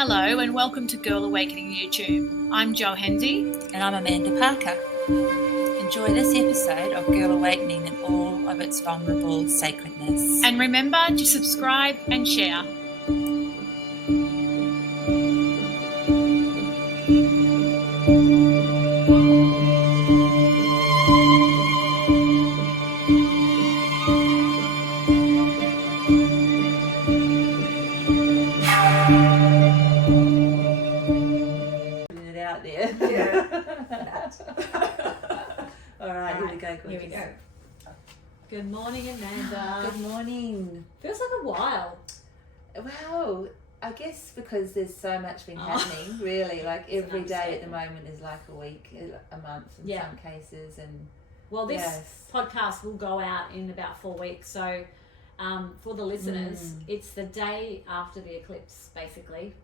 Hello and welcome to Girl Awakening YouTube. I'm Jo Hendy. And I'm Amanda Parker. Enjoy this episode of Girl Awakening in all of its vulnerable sacredness. And remember to subscribe and share. Here we go. Good morning, Amanda. Good morning. Feels like a while. Well, I guess because there's so much been happening, really. Like every day at the moment is like a week, a month in some cases. And well, this podcast will go out in about 4 weeks. So for the listeners, it's the day after the eclipse, basically.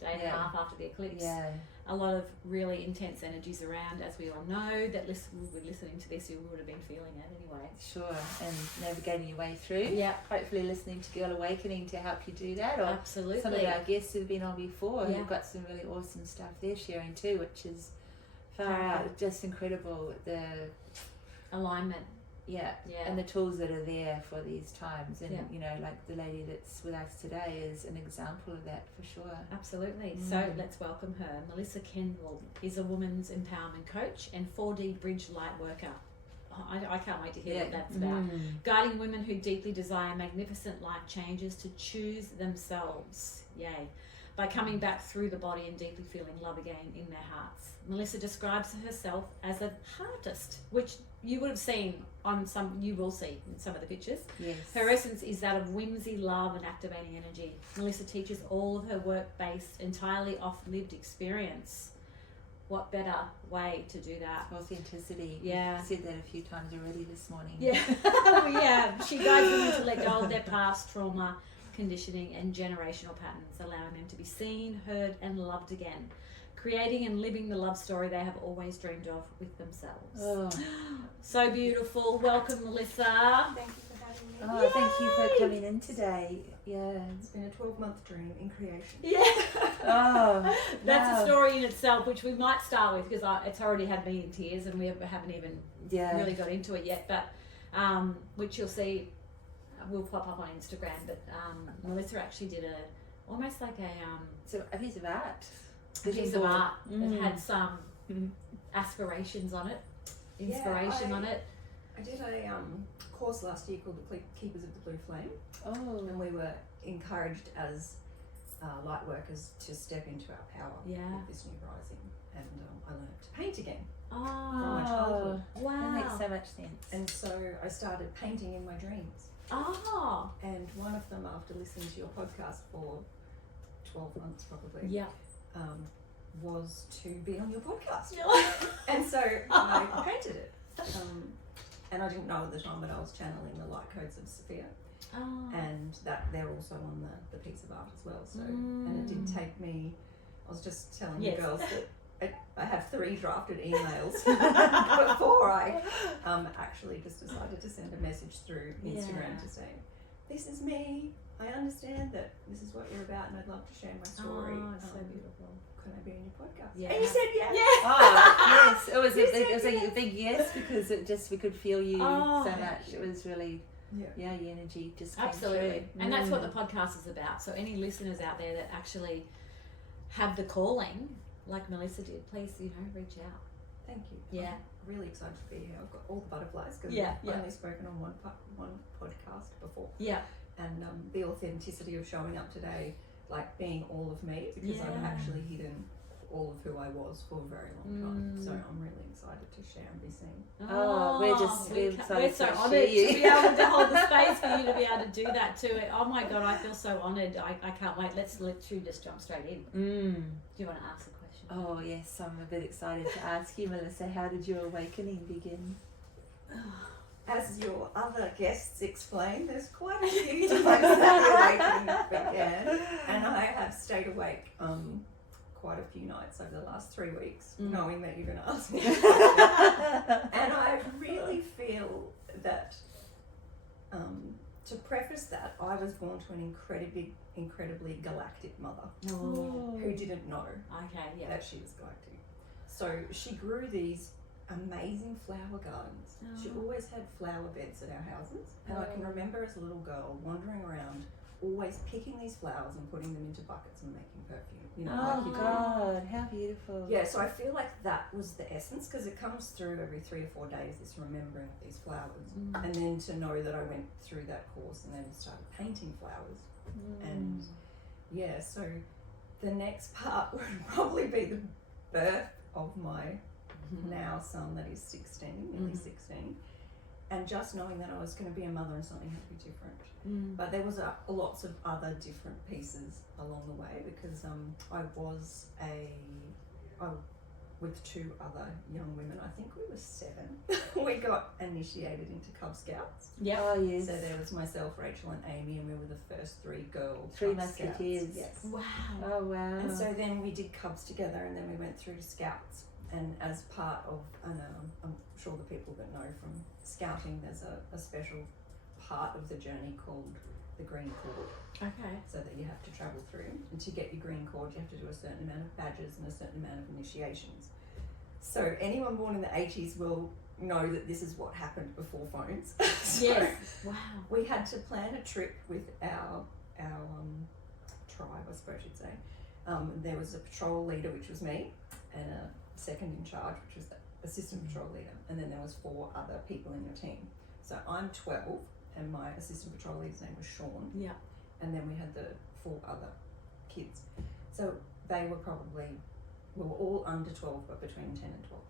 Day and a half after the eclipse. Yeah. A lot of really intense energies around, as we all know. That we're listening to this, you would have been feeling it anyway. Sure, and navigating your way through. Yeah. Hopefully listening to Girl Awakening to help you do that. Or absolutely. Some of our guests who've been on before who've got some really awesome stuff they're sharing too, which is far out. Just incredible. The alignment. Yeah, and the tools that are there for these times, and you know, like the lady that's with us today is an example of that for sure. Absolutely. So let's welcome her. Melissa Kendall is a woman's empowerment coach and 4D bridge light worker. I can't wait to hear what that's about. Guiding women who deeply desire magnificent life changes to choose themselves. Yay. By coming back through the body and deeply feeling love again in their hearts. Melissa describes herself as a heARTist, which you would have seen you will see in some of the pictures. Yes. Her essence is that of whimsy, love, and activating energy. Melissa teaches all of her work based entirely off lived experience. What better way to do that? Authenticity. Yeah. I've said that a few times already this morning. Yeah. She guides women to let go of their past trauma, conditioning, and generational patterns, allowing them to be seen, heard, and loved again. Creating and living the love story they have always dreamed of with themselves. Oh. So beautiful. Welcome, Melissa. Thank you for having me. Oh, thank you for coming in today. Yeah. It's been a 12-month dream in creation. Yeah. Oh, that's a story in itself, which we might start with because it's already had me in tears and we haven't even really got into it yet. But which you'll see will pop up on Instagram. But Melissa actually did almost like a piece of art. A piece of art that had some aspirations on it, inspiration on it. I did a course last year called the Keepers of the Blue Flame. Oh. And we were encouraged as light workers to step into our power with this new rising. And I learned to paint again from my childhood. Wow. That makes so much sense. And so I started painting in my dreams. Oh. And one of them, after listening to your podcast for 12 months probably, was to be on your podcast. And so I painted it. And I didn't know at the time, but I was channeling the light codes of Sophia. Oh. And that they're also on the piece of art as well. So and it did take me, I was just telling the girls that I have 3 drafted emails before I actually just decided to send a message through Instagram to say, this is me. I understand that this is what you're about and I'd love to share my story. Oh, it's so beautiful. Can I be in your podcast? Yeah. And you said yes. Yeah. Oh, yes. It was a big yes because we could feel you so much. It was really, the energy just came absolutely. through. And that's what the podcast is about. So any listeners out there that actually have the calling, like Melissa did, please, reach out. Thank you. Yeah. I'm really excited to be here. I've got all the butterflies because I've only spoken on one podcast before. Yeah. And the authenticity of showing up today, like being all of me, because I've actually hidden all of who I was for a very long time. So I'm really excited to share and be seen. We're so honoured to be able to hold the space for you to be able to do that too. Oh my God, I feel so honoured. I can't wait. Let's literally just jump straight in. Do you want to ask a question? Oh yes, I'm a bit excited to ask you, Melissa. How did your awakening begin? As your other guests explained, there's quite a few times that the awakening began, and I have stayed awake quite a few nights over the last 3 weeks, knowing that you're going to ask me. And I really feel that to preface that, I was born to an incredibly galactic mother who didn't know that she was galactic. So she grew these amazing flower gardens. She always had flower beds at our houses, and I can remember as a little girl wandering around, always picking these flowers and putting them into buckets and making perfume. You know, oh God, how beautiful. Yeah, so I feel like that was the essence, because it comes through every 3 or 4 days, this remembering of these flowers. And then to know that I went through that course and then started painting flowers. And yeah, so the next part would probably be the birth of my now son that is 16, nearly 16. And just knowing that I was going to be a mother and something had to be different. But there was lots of other different pieces along the way, because I was with 2 other young women. I think we were 7. We got initiated into Cub Scouts. Yeah. Oh yes. So there was myself, Rachel, and Amy, and we were the first 3 girls. 3 musketeers. Yes. Wow. Oh wow. And so then we did Cubs together, and then we went through to Scouts. And as part of, I'm sure the people that know from Scouting, there's a special part of the journey called the Green Cord. Okay. So that you have to travel through. And to get your Green Cord, you have to do a certain amount of badges and a certain amount of initiations. So anyone born in the 80s will know that this is what happened before phones. So yes. Wow. we had to plan a trip with our tribe, I suppose you'd say. There was a patrol leader, which was me, and a second in charge, which was the assistant patrol leader, and then there was 4 other people in your team. So I'm 12, and my assistant patrol leader's name was Sean. Yeah. And then we had the 4 other kids. So they were we were all under 12, but between 10 and 12.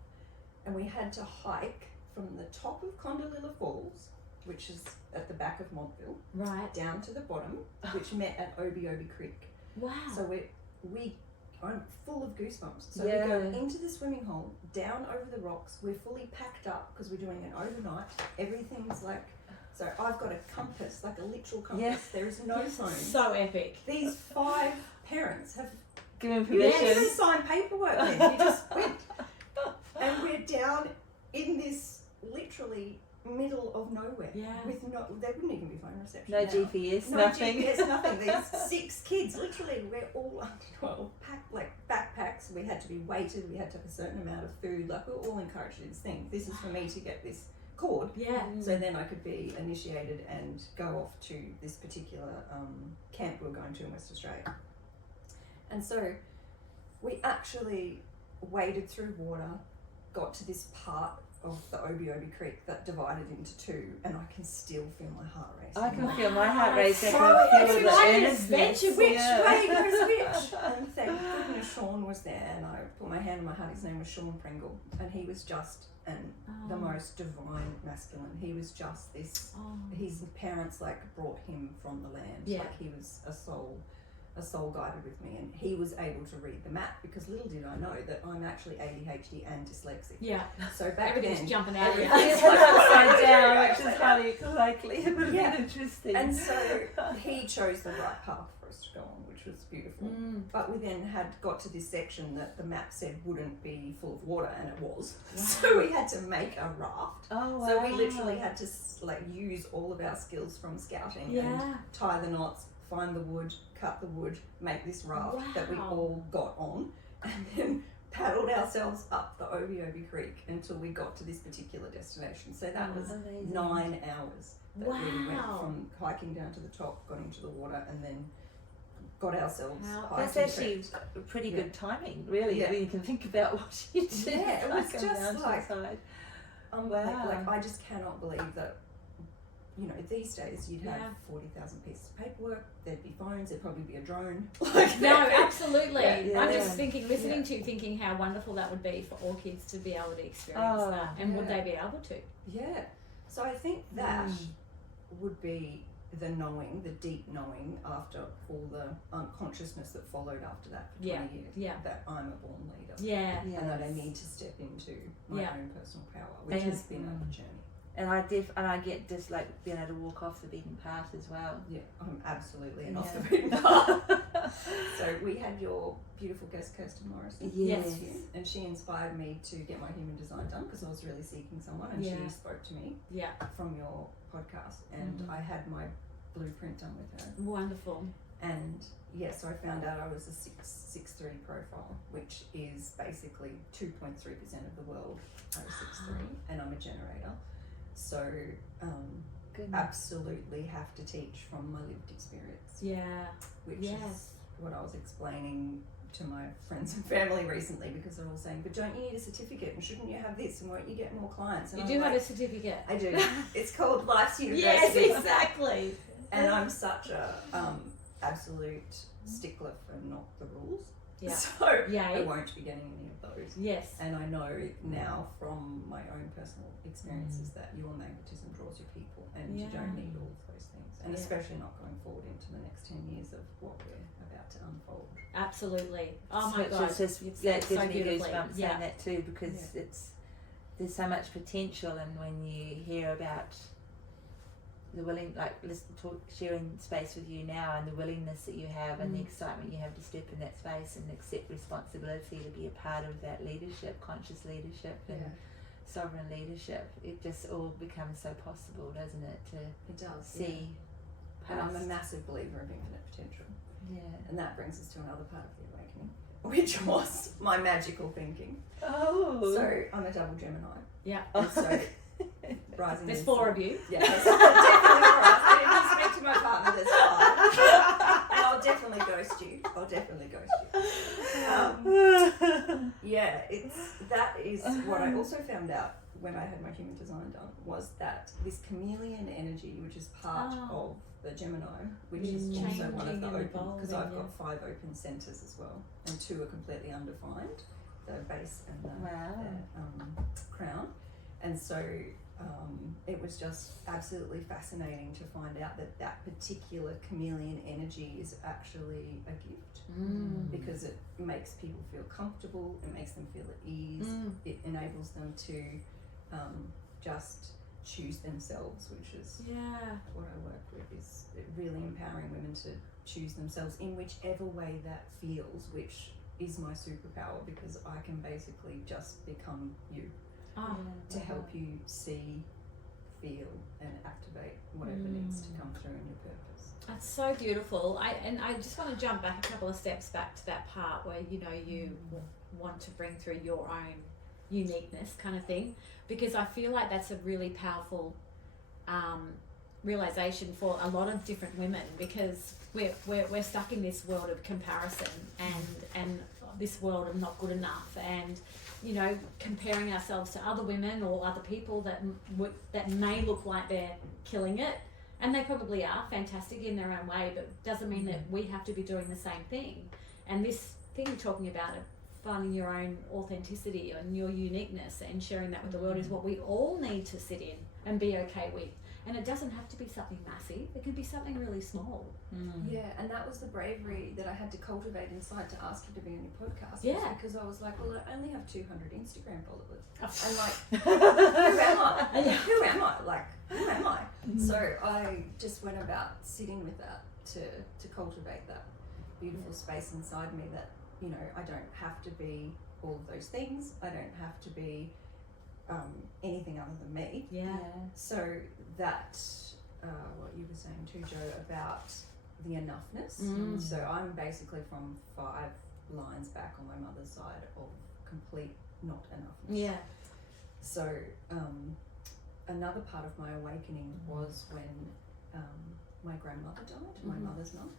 And we had to hike from the top of Condalilla Falls, which is at the back of Montville, right, down to the bottom, which met at Obi Creek. Wow. So I'm full of goosebumps. So yeah. we go into the swimming hole, down over the rocks. We're fully packed up because we're doing it overnight. Everything's like, so I've got a compass, like a literal compass. Yes. There is no phone. So epic. These 5 parents have given you permission. didn't even sign paperwork then. You just went. And we're down in this literally middle of nowhere. Yeah. There wouldn't even be phone reception. No now. GPS, No nothing. GPS, nothing. These 6 kids, literally, we're all under 12, packed like backpacks. We had to be weighted. We had to have a certain amount of food. Like, we were all encouraged to this thing. This is for me to get this cord. Yeah. So then I could be initiated and go off to this particular camp we were going to in West Australia. And so we actually waded through water, got to this part of the Obi Creek that divided into 2, and I can still feel my heart racing. I can feel my heart racing. So I can it's feel the like an earnestness. adventure. Which way goes which? And thank goodness Sean was there, and I put my hand on my heart. His name was Sean Pringle, and he was just the most divine masculine. He was just this. His parents brought him from the land. Yeah. Like, he was a soul guided with me, and he was able to read the map, because little did I know that I'm actually ADHD and dyslexic. Yeah. So back everything's then, jumping out of you. It's upside down, which is highly likely. It would have Yeah. been interesting. And so he chose the right path for us to go on, which was beautiful. But we then had got to this section that the map said wouldn't be full of water, and it was. Wow. So we had to make a raft. Oh, wow. So we literally had to use all of our skills from scouting and tie the knots, find the wood, cut the wood, make this raft that we all got on, and then paddled ourselves up the Obi Creek until we got to this particular destination. So that was amazing. 9 hours that we went from hiking down to the top, got into the water, and then got ourselves hiking. That's actually pretty good timing, really, when you can think about what you did. Yeah, it was just mountainside. Wow. I just cannot believe that. These days you'd have 40,000 pieces of paperwork, there'd be phones, there'd probably be a drone. No, absolutely. Yeah. I'm just thinking how wonderful that would be for all kids to be able to experience that. And would they be able to? Yeah. So I think that would be the knowing, the deep knowing after all the unconsciousness that followed after that for 20 years. Yeah. That I'm a born leader. Yeah. And that I need to step into my own personal power, which has been a journey. And I get just being able to walk off the beaten path as well. Yeah, I'm absolutely off the beaten path. So we had your beautiful guest Kirsten Morrison. Yes. And she inspired me to get my human design done, because I was really seeking someone, and she spoke to me from your podcast. And I had my blueprint done with her. Wonderful. And so I found out I was a 6'3" profile, which is basically 2.3% of the world are 6'3", and I'm a generator. So absolutely have to teach from my lived experience. Yeah. Which is what I was explaining to my friends and family recently, because they're all saying, but don't you need a certificate, and shouldn't you have this, and won't you get more clients? And You do have a certificate. I do. It's called Life's University. Yes, exactly. And I'm such a absolute stickler for not the rules. Yeah. So I won't be getting any of those. Yes. And I know now from my own personal experiences that your magnetism draws your people, and you don't need all of those things. And especially not going forward into the next 10 years of what we're about to unfold. Absolutely. Oh my God. It gives so me beautifully. goosebumps saying that too, because there's so much potential, and when you hear about the sharing space with you now, and the willingness that you have, and the excitement you have to step in that space and accept responsibility to be a part of that leadership, conscious leadership, and sovereign leadership, it just all becomes so possible, doesn't it? It does. See. And I'm a massive believer of infinite potential. Yeah. And that brings us to another part of the awakening, which was my magical thinking. Oh. So I'm a double Gemini. Yeah. And so rising. There's 4 of you. Yeah, there's definitely 4 of us. And if you speak to my partner, there's 5. And I'll definitely ghost you. That is what I also found out when I had my human design done, was that this chameleon energy, which is part of the Gemini, which is also one of the open, because I've got 5 open centers as well, and 2 are completely undefined, the base and the crown. And so it was just absolutely fascinating to find out that particular chameleon energy is actually a gift, because it makes people feel comfortable, it makes them feel at ease, it enables them to just choose themselves, which is what I work with, is really empowering women to choose themselves in whichever way that feels, which is my superpower, because I can basically just become you to help you see, feel and activate whatever needs to come through in your purpose. That's so beautiful. I just want to jump back a couple of steps back to that part where you want to bring through your own uniqueness kind of thing, because I feel like that's a really powerful realization for a lot of different women, because we're stuck in this world of comparison and this world of not good enough, and comparing ourselves to other women or other people that may look like they're killing it, and they probably are fantastic in their own way, but doesn't mean that we have to be doing the same thing. And this thing you're talking about, finding your own authenticity and your uniqueness and sharing that with the world, is what we all need to sit in and be okay with. And it doesn't have to be something massive, it can be something really small. Yeah, and that was the bravery that I had to cultivate inside to ask you to be on your podcast. Yeah. Because I was like, well, I only have 200 Instagram followers. And like, who am I? So I just went about sitting with that to cultivate that beautiful space inside me that, I don't have to be all of those things. I don't have to be anything other than me. Yeah. So that, what you were saying too, Jo, about the enoughness. So I'm basically from 5 lines back on my mother's side of complete not enoughness. Yeah. So another part of my awakening was when my grandmother died, my mother's mum.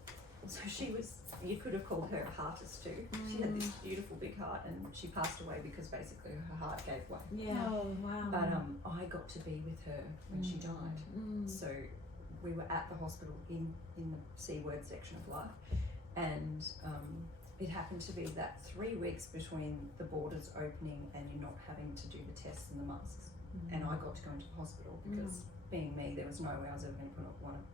So she was, you could have called her a heARTist too. She had this beautiful big heart, and she passed away because basically her heart gave way. Yeah. Oh, wow. But I got to be with her when she died. So we were at the hospital in the C word section of life, and it happened to be that 3 weeks between the borders opening and you not having to do the tests and the masks. And I got to go into the hospital because being me, there was no way I was ever going to put one of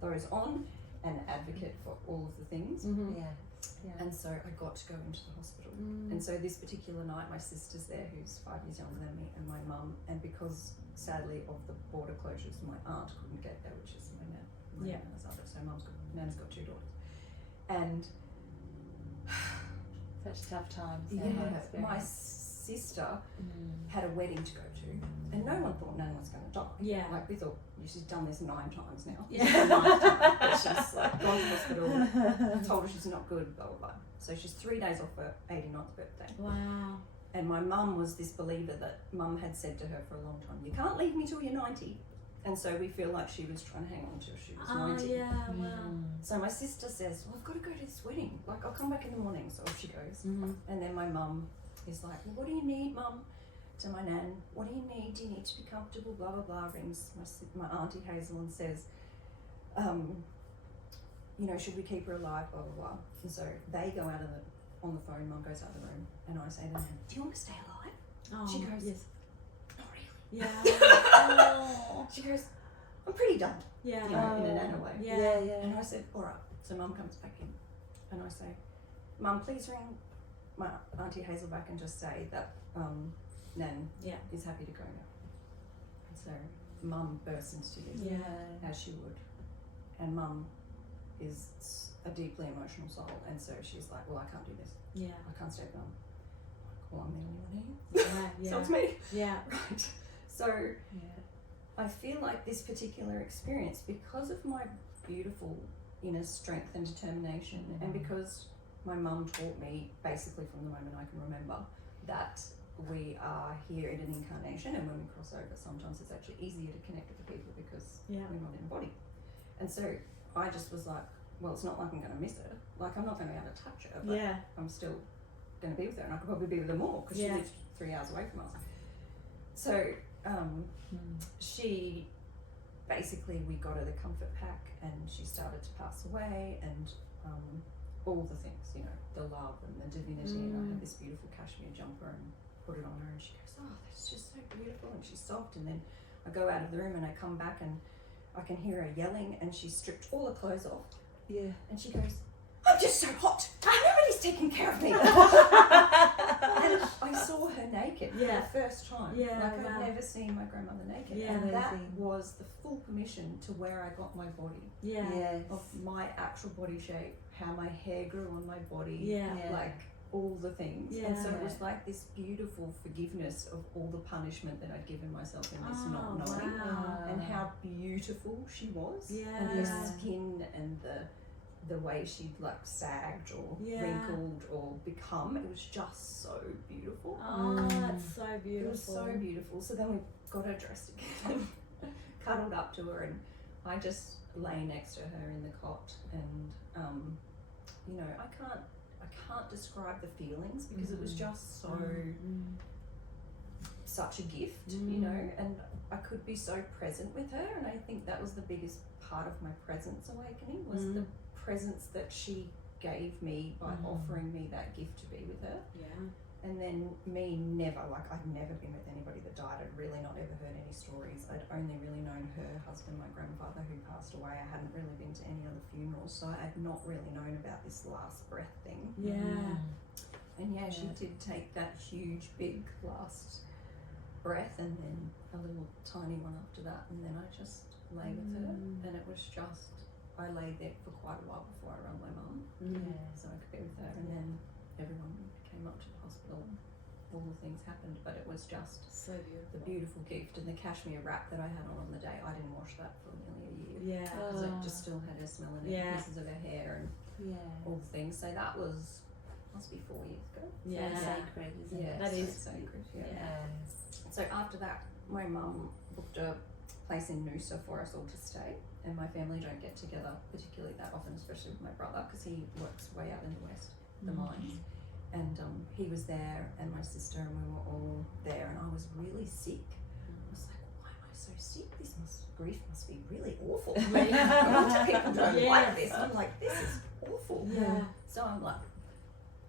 those on and advocate for all of the things. And so I got to go into the hospital. And so this particular night, my sister's there, who's 5 years younger than me, and my mum, and because sadly of the border closures, my aunt couldn't get there, which is my nan. My nana's other. So nan's got 2 daughters. And such tough times. my sister had a wedding to go to, and no one thought Nan was going to die. Yeah. Like, we thought, she's done this 9 times now. Yeah. This is the 9th time. But she's like gone to hospital, told her she's not good, blah, blah, blah. So she's 3 days off her 89th birthday. Wow. And my mum was this believer that Mum had said to her for a long time, you can't leave me till you're 90. And so we feel like she was trying to hang on till she was 90. Oh, yeah, wow. So my sister says, well, I've got to go to this wedding. Like, I'll come back in the morning. So off she goes. And then my mum is like, well, what do you need, Mum? To my nan, what do you need? Do you need to be comfortable? Blah, blah, blah. Rings my auntie Hazel and says, you know, should we keep her alive? Blah, blah, blah. And so they go out on the phone. Mum goes out of the room. And I say to Nan, do you want to stay alive? Oh, She goes, yes. not really. Yeah. She goes, I'm pretty done. Yeah. You know, in an Anna way. Yeah. And I said, all right. So Mum comes back in, and I say, Mum, please ring my auntie Hazel back and just say that Nan is happy to go now. And so Mum bursts into tears, as she would, and Mum is a deeply emotional soul, and so she's like, well, I can't do this. Yeah. I can't stay with Mum. Well, I'm the only one here. So it's me. Yeah. Right. So I feel like this particular experience, because of my beautiful inner strength and determination, and because my mum taught me basically from the moment I can remember that we are here in an incarnation, and when we cross over, sometimes it's actually easier to connect with the people because we're not in a body. And so I just was like, well, it's not like I'm going to miss her. Like, I'm not going to be able to touch her, but I'm still going to be with her, and I could probably be with her more because she lives 3 hours away from us. So she basically, we got her the comfort pack, and she started to pass away, and all the things, you know, the love and the divinity. And I had this beautiful cashmere jumper and put it on her, and she goes, oh, that's just so beautiful, and she's soft. And then I go out of the room and I come back and I can hear her yelling, and she stripped all her clothes off. Yeah. And she goes, I'm just so hot. Nobody's taking care of me. And I saw her naked for the first time. Yeah, like, I'd never seen my grandmother naked. Yeah, and that was the full permission to where I got my body. Yeah. Yes. Of my actual body shape, how my hair grew on my body. Yeah. Like all the things. Yeah. And so it was like this beautiful forgiveness of all the punishment that I'd given myself in this not knowing. Wow. And how beautiful she was. Yeah. And her skin and the way she'd like sagged or wrinkled or become, it was just so beautiful. Oh, that's so beautiful. It was so beautiful. So then we got her dressed again, cuddled up to her, and I just lay next to her in the cot, and you know, I can't describe the feelings because it was just so such a gift, you know, and I could be so present with her, and I think that was the biggest part of my presence awakening was the presence that she gave me by offering me that gift to be with her. Yeah. And then me never, like I'd never been with anybody that died. I'd really not ever heard any stories. I'd only really known her husband, my grandfather, who passed away. I hadn't really been to any other funerals, so I had not really known about this last breath thing. Yeah. And she did take that huge, big last breath, and then a little tiny one after that, and then I just lay with her, and it was just, I lay there for quite a while before I rang my mum, so I could be with her, and then everyone came up to the hospital, all the things happened, but it was just so beautiful. The beautiful gift, and the cashmere wrap that I had on the day, I didn't wash that for nearly a year, because it just still had her smell in it, pieces of her hair and all the things, so that must be 4 years ago. Yeah, sacred, isn't it? That is sacred. So after that, my mum booked a place in Noosa for us all to stay, and my family don't get together particularly that often, especially with my brother, because he works way out in the west, the mines, and he was there, and my sister, and we were all there, and I was really sick. I was like, why am I so sick? Grief must be really awful. Like, a lot of people don't like this. I'm like, this is awful. Yeah. So I'm like,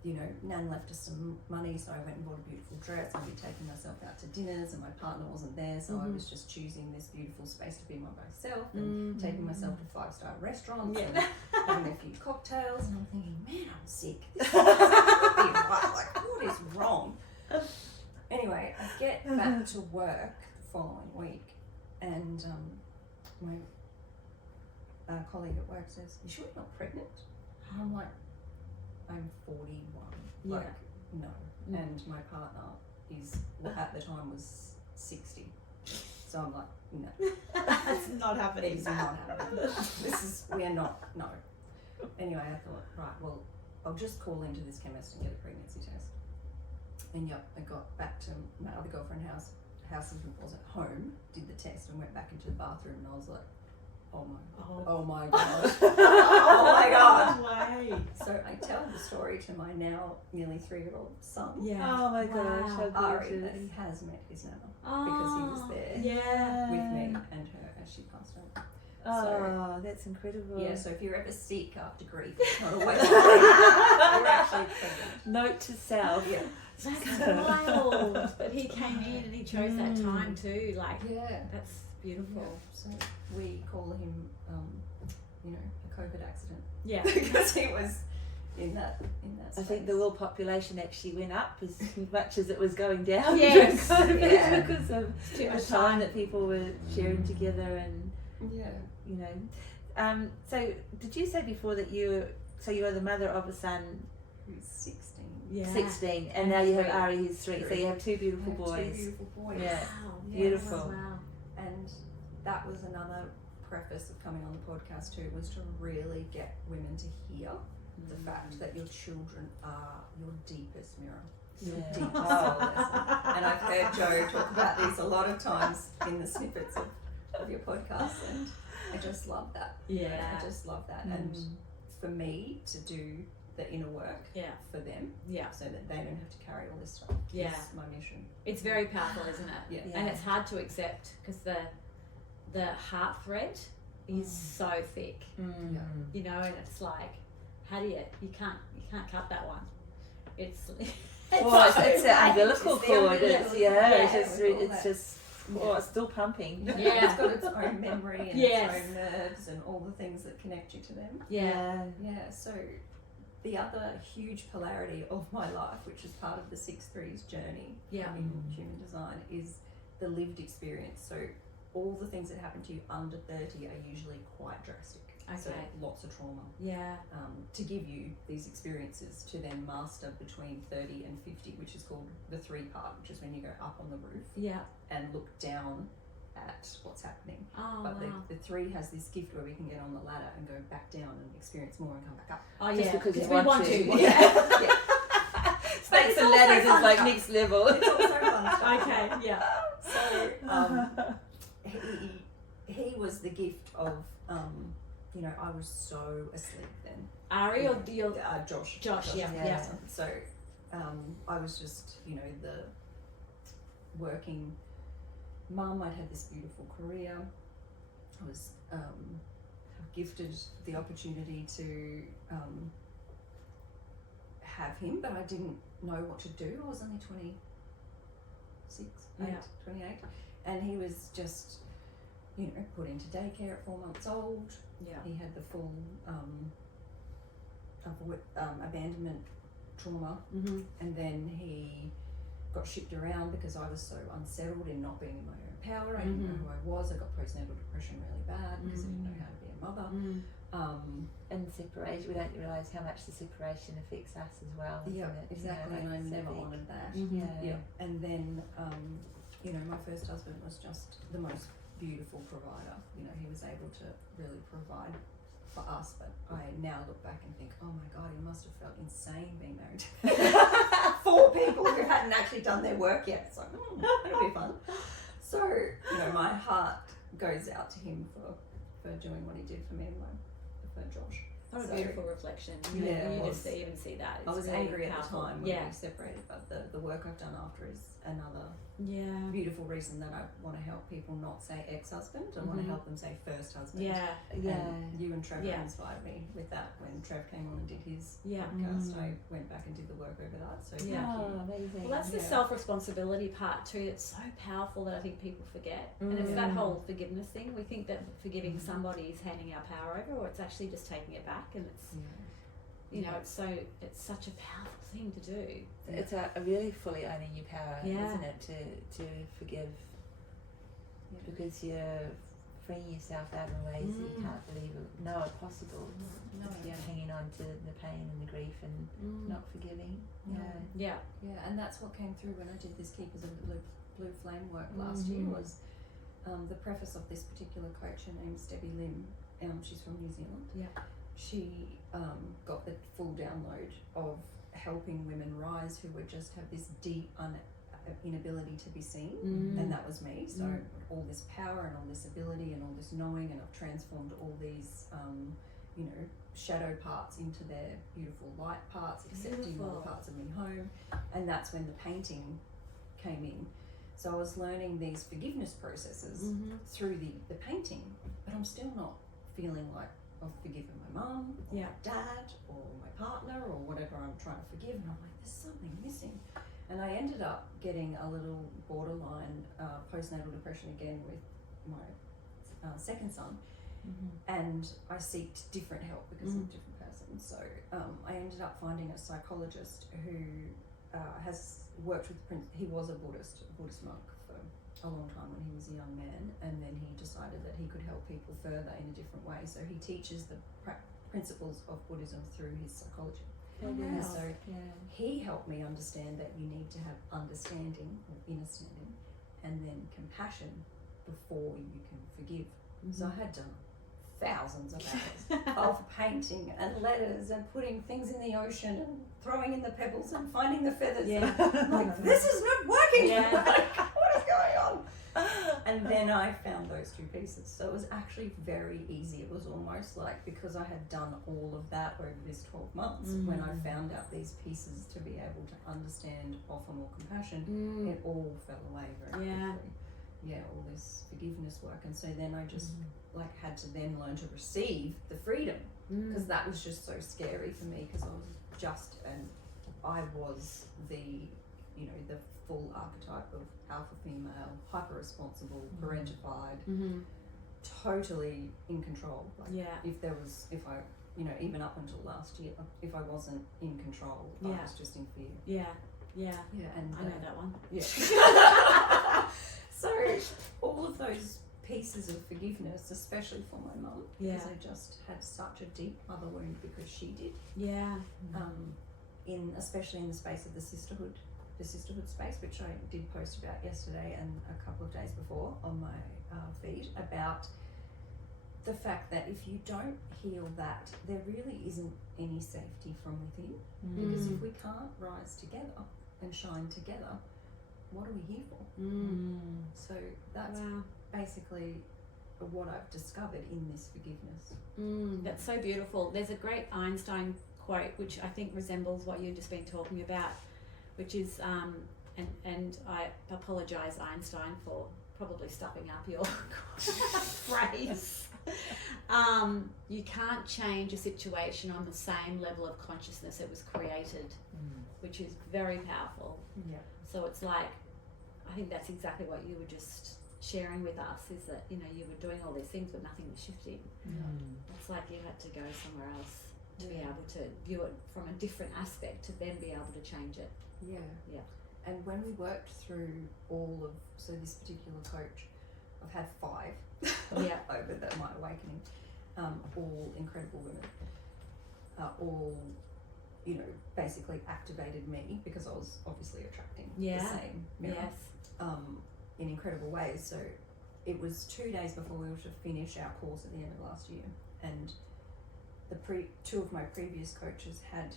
you know, Nan left us some money, so I went and bought a beautiful dress. I'd be taking myself out to dinners, and my partner wasn't there, so I was just choosing this beautiful space to be by myself, and taking myself to 5-star restaurants and having a few cocktails. And I'm thinking, man, I'm sick. This can't be right. Like, what is wrong? Anyway, I get back to work the following week, and my colleague at work says, "You sure you're not pregnant?" And I'm like, I'm 41. Like, no. And my partner is at the time was 60. So I'm like, no. It's not happening. It's not happening. We are not, no. Anyway, I thought, right, well, I'll just call into this chemist and get a pregnancy test. And yep, I got back to my other girlfriend's house was at home, did the test and went back into the bathroom, and I was like, oh my god. Oh my god. Way. So I tell the story to my now nearly 3-year-old son. Yeah. Oh my gosh, how Ari, gorgeous. that he has met his nana Oh, because he was there with me and her as she passed away. Oh, that's incredible. Yeah, so if you're ever sick after grief, it's not always you're actually pregnant. Note to self. Yeah. That's wild. But he came in and he chose that time too. Like, Yeah. that's beautiful. Yeah. So we call him, a COVID accident. Yeah. Because he was in that I space. think the world population actually went up as much as it was going down Yes. during COVID Yeah. because of Too the much time that people were sharing together and, Yeah. you know. So did you say before that you are the mother of a son Who's 16. Yeah. 16 and now you have 3. Ari who's 3, so you have 2 beautiful I have boys. 2 beautiful boys. Yeah. Wow. Beautiful. Wow. And that was another preface of coming on the podcast too, was to really get women to hear the fact that your children are your deepest mirror. Your Yeah. deepest Oh. soul lesson. And I've heard Joe talk about this a lot of times in the snippets of your podcast, and I just love that. Yeah. I just love that. And for me to do the inner work for them, so that they don't have to carry all this stuff, is my mission. It's very powerful, isn't it? Yeah. And it's hard to accept because the heart thread is so thick, you know, and it's like, how do you can't cut that one. It's Well, it's the umbilical It's the cord. umbilical It's cord. it's just it's still pumping. Yeah, it's got its own memory and Yes. its own nerves and all the things that connect you to them. yeah. Yeah, so the other huge polarity of my life, which is part of the 6-3's journey in human design, is the lived experience. So all the things that happen to you under 30 are usually quite drastic. Okay. So lots of trauma. Yeah. To give you these experiences to then master between 30 and 50, which is called the 3 part, which is when you go up on the roof Yeah. and look down at what's happening. Oh, But wow. the 3 has this gift where we can get on the ladder and go back down and experience more and come back up. Oh, Just yeah. because you we want to. Yeah. Yeah. Snakes it's and also ladders is fun like stuff. next level. It's also fun stuff. Okay. Yeah. So he was the gift of I was so asleep then. Ari or your Josh. Josh, yeah. Yeah. So I was just the working mum. I'd had this beautiful career. I was gifted the opportunity to have him, but I didn't know what to do. I was only 28, and he was just put into daycare at 4 months old. Yeah. He had the full abandonment trauma, and then he got shipped around because I was so unsettled in not being in my own power. I didn't know who I was. I got postnatal depression really bad because I didn't know how to be a mother. And separation, we don't realise how much the separation affects us as well. Yeah, isn't it? exactly. You know, And I so never big. honoured that. Yeah. And then my first husband was just the most beautiful provider. He was able to really provide for us, but I now look back and think, oh my God, he must have felt insane being married to 4 people who hadn't actually done their work yet. So that'll be fun. So my heart goes out to him for doing what he did for me and for Josh. What a So- beautiful reflection. Yeah, You it just was. even see that. It's I was really angry powerful. at the time when Yeah. we separated, but the work I've done after is another Yeah. beautiful reason that I want to help people not say ex-husband. I want to help them say first husband. Yeah. And you and Trevor Yeah. inspired me with that. When Trev came on and did his Yeah. podcast, I went back and did the work over that. So Yeah. thank Oh, you. amazing. Well, that's the Yeah. self-responsibility part too. It's so powerful that I think people forget. And it's that whole forgiveness thing. We think that forgiving somebody is handing our power over, or it's actually just taking it back. And it's, it's such a powerful thing to do. It's a really fully owning your power, Yeah. isn't it? To forgive, because you're freeing yourself out in ways that you can't believe are possible. No. If you're hanging on to the pain and the grief and not forgiving. No. Yeah. Yeah. Yeah, and that's what came through when I did this Keepers of the Blue Flame work last year was the preface of this particular coach. Her name's Debbie Lim. She's from New Zealand. Yeah. She got the full download of helping women rise who would just have this deep inability to be seen, and that was me. So all this power and all this ability and all this knowing, and I've transformed all these shadow parts into their beautiful light parts, accepting all the parts of me home. And that's when the painting came in. So I was learning these forgiveness processes through the painting, but I'm still not feeling like I've forgiven my mum or my dad or my partner or whatever I'm trying to forgive, and I'm like, there's something missing. And I ended up getting a little borderline postnatal depression again with my second son, and I sought different help because I'm a different person. So I ended up finding a psychologist who has worked with he was a Buddhist monk for a long time when he was a young man, and then he decided that he could help people further in a different way. So he teaches the principles of Buddhism through his psychology. And so he helped me understand that you need to have understanding or inner standing, and then compassion before you can forgive. So I had done thousands of hours of painting and letters and putting things in the ocean and throwing in the pebbles and finding the feathers. I'm like, this is not working. Like, what is going on? And then I found those two pieces. So it was actually very easy. It was almost like, because I had done all of that over this 12 months, when I found out these pieces to be able to understand, offer more compassion, it all fell away very quickly. Yeah, all this forgiveness work. And so then I just had to then learn to receive the freedom, because that was just so scary for me, because I was the full archetype of alpha female, hyper responsible, parentified, totally in control. If I even up until last year, if I wasn't in control, I was just in fear. And I know that one. So all of those pieces of forgiveness, especially for my mum, because I just had such a deep mother wound because she did. Especially in the space of the sisterhood space, which I did post about yesterday and a couple of days before on my feed, about the fact that if you don't heal that, there really isn't any safety from within. Because if we can't rise together and shine together, what are we here for? So that's basically what I've discovered in this forgiveness. That's so beautiful. There's a great Einstein quote which I think resembles what you've just been talking about, which is and I apologize, Einstein, for probably stuffing up your phrase. You can't change a situation on the same level of consciousness it was created, which is very powerful. So it's like, I think that's exactly what you were just sharing with us, is that you were doing all these things but nothing was shifting. It's like you had to go somewhere else to be able to view it from a different aspect to then be able to change it. And when we worked through so this particular coach, I've had 5 over my awakening, all incredible women, all basically activated me, because I was obviously attracting the same mirror in incredible ways. So it was 2 days before we were to finish our course at the end of last year, and two of my previous coaches had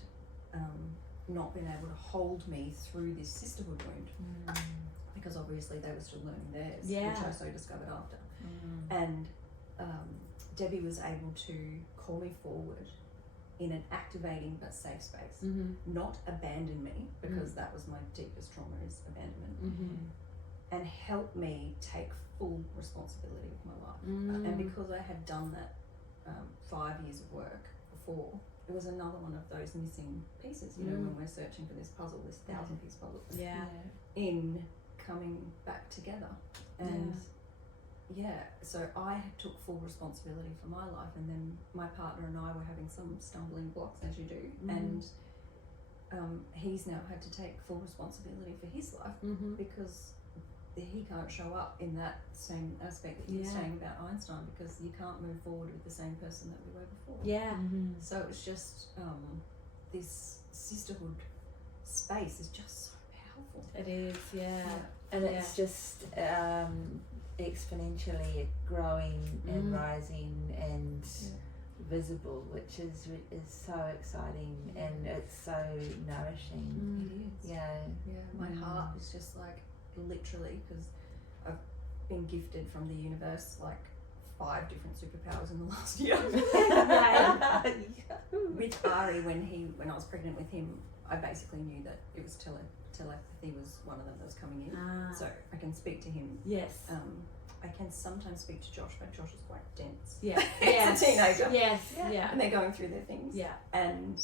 not been able to hold me through this sisterhood wound, because obviously they were still learning theirs, which I so discovered after. And Debbie was able to call me forward in an activating but safe space, not abandon me, because that was my deepest trauma, is abandonment, and help me take full responsibility of my life. And because I had done that 5 years of work before, it was another one of those missing pieces, when we're searching for this puzzle, this 1,000-piece puzzle, in coming back together. And so I took full responsibility for my life, and then my partner and I were having some stumbling blocks, as you do, and he's now had to take full responsibility for his life, because he can't show up in that same aspect that you were saying about Einstein, because you can't move forward with the same person that we were before. So it was just this sisterhood space is just so powerful. It is, yeah. And it's just exponentially growing and rising and visible, which is so exciting and it's so nourishing. It is. Yeah. My heart is just like literally, because I've been gifted from the universe like 5 different superpowers in the last year. With Ari, when I was pregnant with him, I basically knew that it was telepathy was one of them that was coming in. So I can speak to him. Yes. I can sometimes speak to Josh, but Josh is quite dense. Yeah. He's a teenager. Yes. Yeah. And they're going through their things. Yeah. And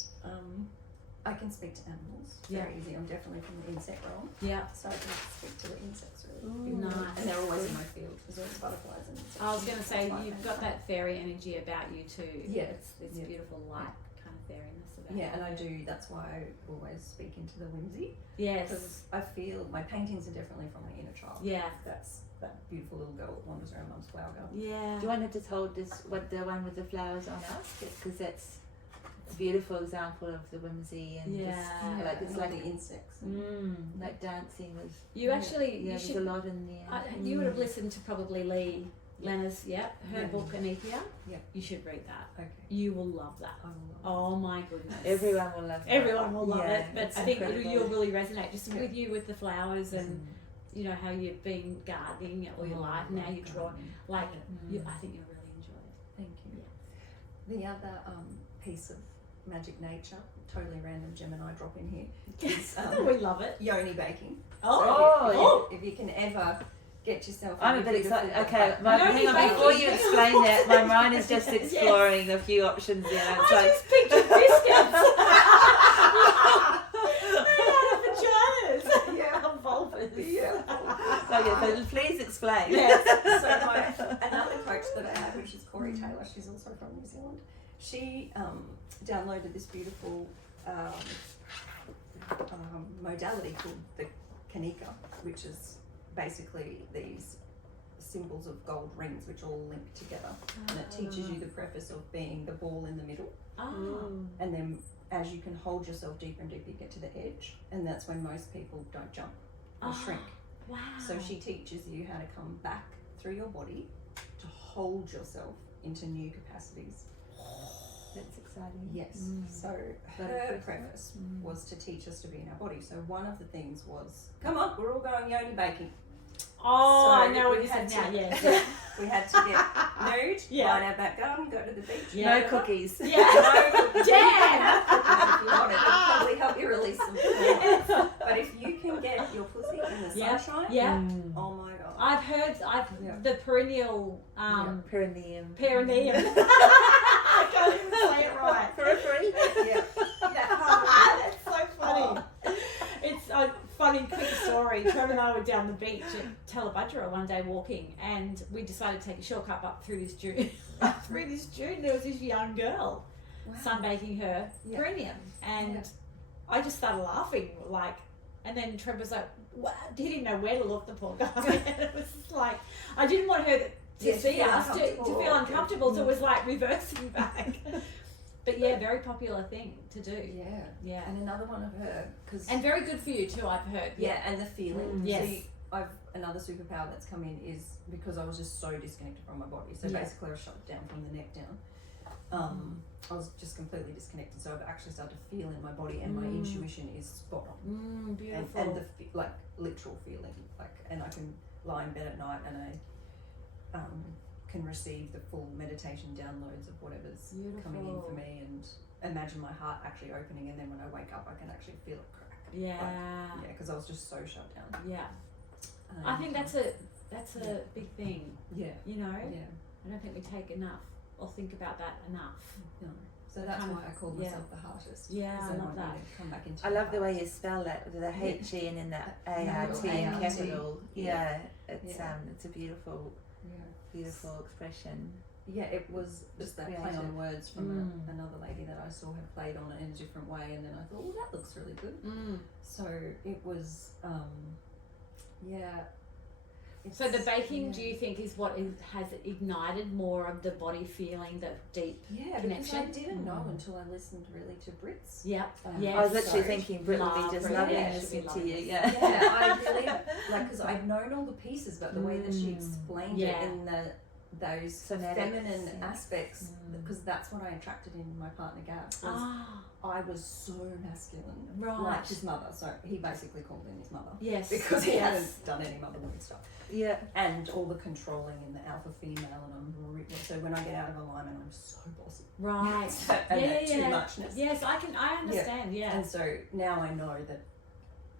I can speak to animals very easy. I'm definitely from the insect realm. Yeah. So I can speak to the insects really. Ooh, nice. And they're always in my field. There's always butterflies and insects. I was going to say, you've got that fairy energy about you too. Yeah. It's beautiful light kind of fairiness about Yeah, you. and I do. That's why I always speak into the whimsy. Yes. Because I feel my paintings are definitely from my inner child. Yeah. That's that beautiful little girl that wanders around Mum's flower garden. Yeah. Do you want to just hold the one with the flowers on us? Because that's a beautiful example of the whimsy and it's like the insects. Like dancing with. You actually, there's a lot in there. You would have listened to probably Lee Lena's, her book Anethea. Yeah. You should read that. Okay. You will love that. I will love Oh my goodness. Everyone will love that. Everyone will love it. But it's I think incredible. you'll really resonate just with you with the flowers and you know how you've been gardening all your life. Now you draw like I think you'll really enjoy it. Thank you. Yeah. The other piece of magic nature, totally random Gemini drop in here, is we love it. yoni baking. Oh, if you can ever get yourself. I'm a bit excited. beautiful Okay, hang on, before you explain that, my mind is just exploring a few options there. It's I like, just pictured biscuits. Vaginas. Yeah. Vulvas. so please explain. Yes. So another coach that I have, which is Corey Taylor, she's also from New Zealand. She downloaded this beautiful modality called the Kanika, which is basically these symbols of gold rings which all link together, and it teaches you the preface of being the ball in the middle, and then as you can hold yourself deeper and deeper, you get to the edge, and that's when most people don't jump or shrink. Wow. So she teaches you how to come back through your body to hold yourself into new capacities. That's exciting. Yes. So her preface was to teach us to be in our body. So one of the things was, come on, we're all going yoni baking. Oh, So I know what we you said had now. to- Yes. We had to get nude, line our back garden, go to the beach. Yeah. No cookies. Yeah. No cookies. Jam. If you want it, it'll probably help you release some fluid. But if you can get your pussy in the sunshine, oh my god. I've heard the perennial Perineum. perineum. I can't even say it right. Periphery. Yeah. That That's so funny. It's a funny quick story. Trevor and I were down the beach at Tallabudgera one day walking, and we decided to take a shortcut up through this June. There was this young girl sunbaking her perineum, and I just started laughing, and then Trevor was like, "What?" He didn't know where to look, the poor guy. And it was like, I didn't want her to see us to feel uncomfortable, so it was like reversing back. But very popular thing to do. Yeah. And another one of her, And very good for you too, I've heard. and the feeling. Yes. See, another superpower that's come in is because I was just so disconnected from my body. So basically I was shut down from the neck down. I was just completely disconnected. So I've actually started to feel in my body, and my intuition is spot on. Beautiful. And the literal feeling, and I can lie in bed at night and I can receive the full meditation downloads of whatever's coming in for me, and imagine my heart actually opening, and then when I wake up I can actually feel it crack. Because I was just so shut down. I think that's a big thing. Yeah. You know? Yeah. I don't think we take enough or think about that enough. No. So that's why I call myself the heartist. Yeah, I love that. Come back into I love the way you spell that with the H-E and then that A-R-T in capital. It's a beautiful expression. Yeah, it was just that play on words from another lady that I saw had played on it in a different way, and then I thought, well, that looks really good. So it was, So the baking, do you think, is what has ignited more of the body feeling, the deep connection? Because I didn't know until I listened really to Brit's. Yep. I was literally thinking Brit would be just lovely listening to you. Yeah, I really because I'd known all the pieces, but the way that she explained it in those feminine aspects, because that's what I attracted in my partner Gab. I was so masculine, like his mother. So he basically called in his mother. Yes. Because he hadn't done any motherhood stuff. Yeah. And all the controlling and the alpha female, and so when I get out of alignment, I'm so bossy. Right. And that too muchness. Yes, I understand. Yeah. And so now I know that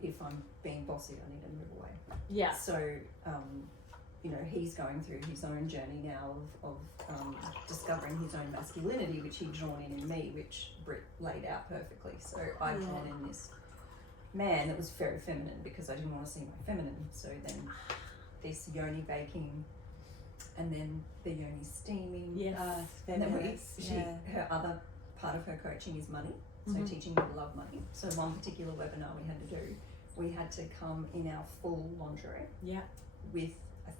if I'm being bossy, I need to move away. Yeah. So, you know, he's going through his own journey now of discovering his own masculinity, which he'd drawn in me, which Brit laid out perfectly. So I'd drawn in this man that was very feminine because I didn't want to see my feminine. So then this yoni baking, and then the yoni steaming. Yes. And then her other part of her coaching is money. So teaching you to love money. So one particular webinar we had to do, we had to come in our full lingerie with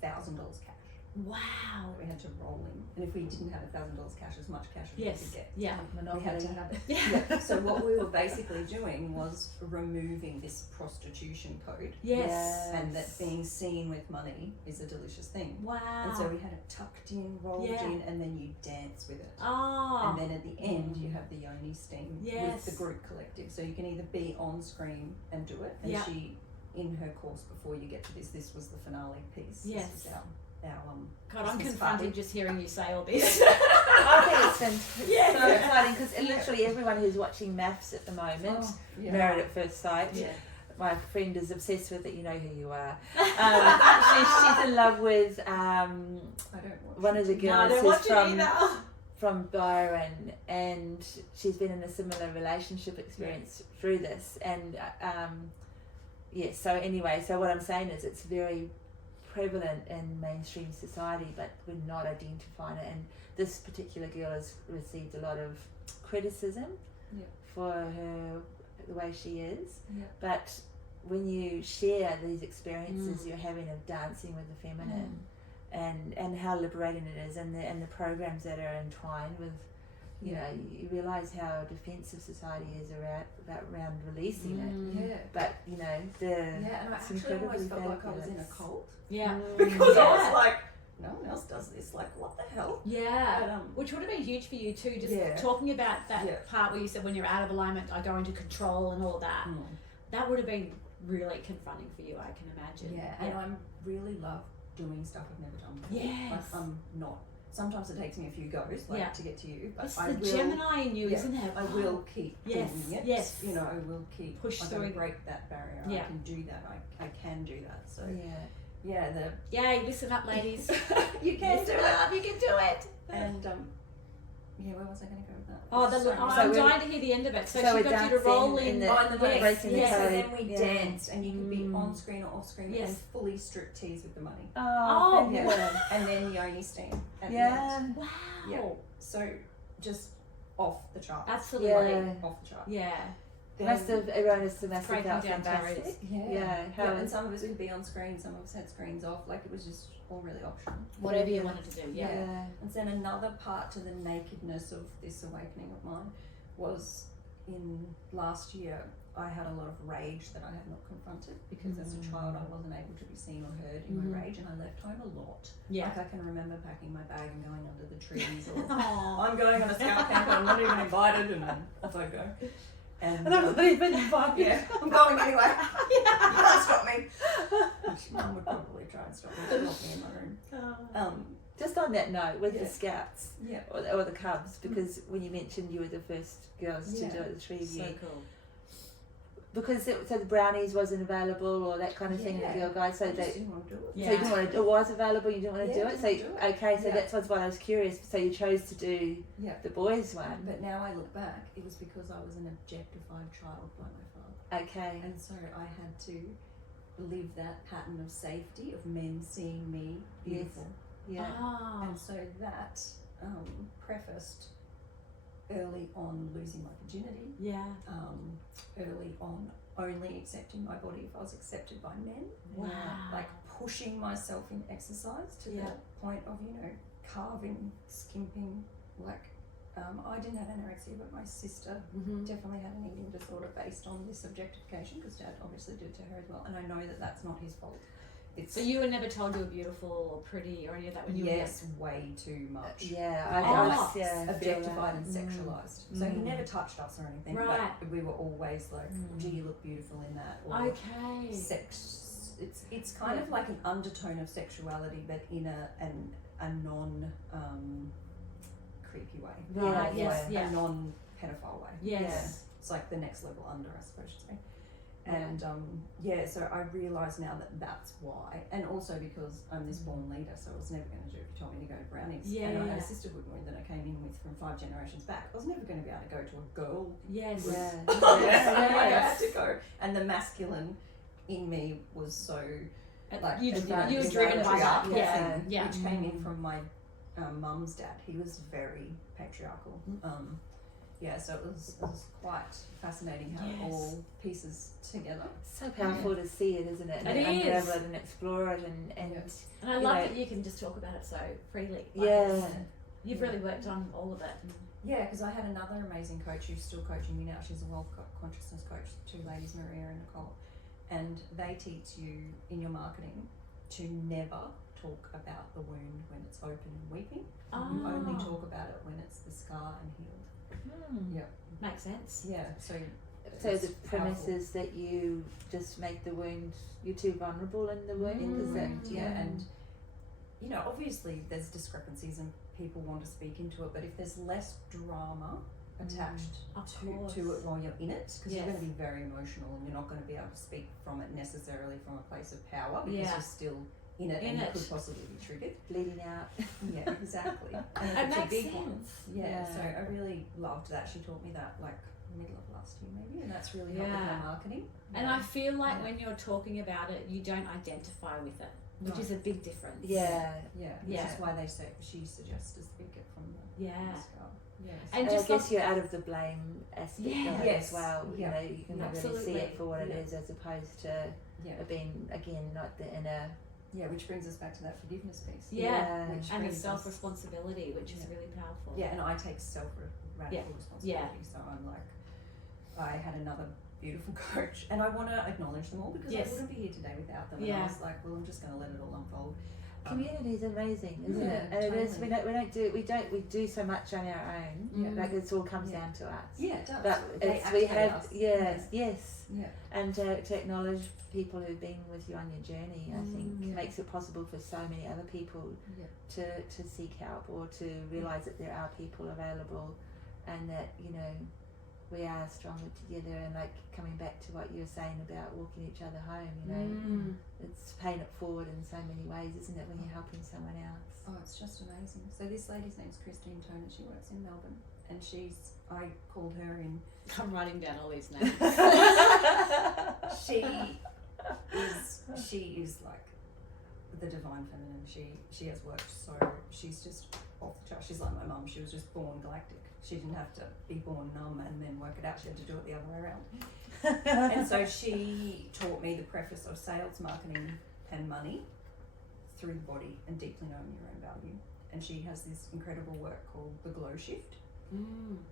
$1,000 cash. Wow. We had to roll in. And if we didn't have $1,000 cash, as much cash as we could get. Yeah. We had to have it. So what we were basically doing was removing this prostitution code. Yes. And that being seen with money is a delicious thing. Wow. And so we had it tucked in, rolled in, and then you dance with it. Oh. And then at the end you have the yoni steam with the group collective. So you can either be on screen and do it. And she, in her course before you get to this was the finale piece. Yes. This was our God, I'm confronted just hearing you say all this. I think it's been so exciting because literally everyone who's watching Maths at the moment, Married at First Sight, my friend is obsessed with it. You know who you are. She's in love with one of the girls who's from Byron, and she's been in a similar relationship experience through this. And so anyway, so what I'm saying is it's very prevalent in mainstream society, but we're not identifying it. And this particular girl has received a lot of criticism for her, the way she is. But when you share these experiences you're having of dancing with the feminine, and how liberating it is, and the programs that are entwined with, you know, you realise how defensive society is around releasing it. But you know, and I actually always felt like I was in a cult. Because I was like, no one else does this. Like, what the hell? Which would have been huge for you too. Just talking about that part where you said when you're out of alignment, I go into control and all that. That would have been really confronting for you, I can imagine. And I really love doing stuff I've never done before. Like, I'm not. Sometimes it takes me a few goes, to get to you. But it's the Gemini in you, isn't it? I will keep doing it. Yes. You know, I will keep push through. Break that barrier. I can do that. I can do that. So yay, listen up, ladies. You can do it. You can do it. And where was I going to go with that? I'm dying to hear the end of it. So she got you to roll in the breaking the code. So then we danced, and you can be on screen or off screen, and fully strip tease with the money. And then yoni steam. Wow. So just off the chart. Absolutely. Off the chart. Everyone has to mess it up. Fantastic. And some of us could be on screen, some of us had screens off. Like, it was just all really optional. Whatever you wanted to do. And then another part to the nakedness of this awakening of mine was in last year. I had a lot of rage that I had not confronted because as a child I wasn't able to be seen or heard in my rage, and I left home a lot. Like, I can remember packing my bag and going under the trees, or I'm going on a scout camp and I'm not even invited, and then off I go. And I'm not even invited. I'm going anyway. You can't stop me. Mum would probably try and stop me, but not me in my room. Just on that note, with the Scouts or the Cubs, because when you mentioned you were the first girls to do it, the three of you. So cool. Because so the brownies wasn't available or that kind of thing, the Girl Guide, so they didn't want to do it. So you didn't want to. It was available. You didn't want to do it. So that's why I was curious. So you chose to do the boys one. But now I look back, it was because I was an objectified child by my father. Okay. And so I had to live that pattern of safety of men seeing me beautiful. And so that prefaced early on losing my virginity. Early on only accepting my body if I was accepted by men. Wow. Like pushing myself in exercise to the point of, you know, carving, skimping. Like, I didn't have anorexia, but my sister definitely had an eating disorder based on this objectification, because Dad obviously did it to her as well. And I know that that's not his fault. So you were never told you were beautiful or pretty or any of that when you were young? Yes, way too much. I was Objectified and sexualized. So he never touched us or anything, Right. but we were always like, gee, you look beautiful in that. Or Okay. sex. It's kind of like an undertone of sexuality, but in a non creepy way. Right. Yes. A non pedophile way. Yes. Yeah. It's like the next level under, I suppose you'd say. And so I realise now that that's why, and also because I'm this born leader, so I was never going to do it if you told me to go to Brownies. And I had a sisterhood wound that I came in with from 5 generations back. I was never going to be able to go to a girl. Yes. I had to go, and the masculine in me was so like you were driven by that, which came in from my mum's dad. He was very patriarchal. So it was quite fascinating how it all pieces together. So powerful to see it, isn't it? It is. Unravel it and explore it and I love that you can just talk about it so freely. You've really worked on all of it. Yeah, because I had another amazing coach who's still coaching me now. She's a wealth consciousness coach, 2 ladies, Maria and Nicole. And they teach you in your marketing to never talk about the wound when it's open and weeping. You only talk about it when it's the scar and healed. Makes sense. Yeah. So the premise is that you just make the wound, you're too vulnerable in the wound, is that? And you know, obviously there's discrepancies and people want to speak into it, but if there's less drama attached to it while you're in it, because you're going to be very emotional and you're not going to be able to speak from it necessarily from a place of power, because you're still in it and you could possibly be triggered. Bleeding out. Yeah, exactly. And it it's makes a big sense. one. Yeah, so I really loved that. She taught me that like middle of last year maybe, and that's really helped with my marketing. And I feel like when you're talking about it, you don't identify with it, which is a big difference. Which is why they say she suggests as the big get from the scale. Yes. And I guess you're out of the blame aspect of it as well. You know, you can really see it for what it is, as opposed to it being, again, not the inner. Yeah, which brings us back to that forgiveness piece. And the self-responsibility, which is really powerful. Yeah, and I take radical responsibility. So I'm like, I had another beautiful coach, and I want to acknowledge them all, because I wouldn't be here today without them. And I was like, well, I'm just going to let it all unfold. Community is amazing, isn't it? And it is. We do so much on our own. Like it all comes down to us. Yeah, it does. But we have and to acknowledge people who've been with you on your journey, I think makes it possible for so many other people to seek help, or to realise that there are people available, and that, you know, we are stronger together. And like coming back to what you were saying about walking each other home, you know, it's paying it forward in so many ways, isn't it, when you're helping someone else? Oh, it's just amazing. So this lady's name's Christine Tone, and she works in Melbourne, and I called her in. I'm writing down all these names. She is like the divine feminine. She has worked, so she's just off the chart. She's like my mum. She was just born galactic. She didn't have to be born numb and then work it out. She had to do it the other way around. And so she taught me the preface of sales, marketing and money through the body and deeply knowing your own value. And she has this incredible work called the Glow Shift.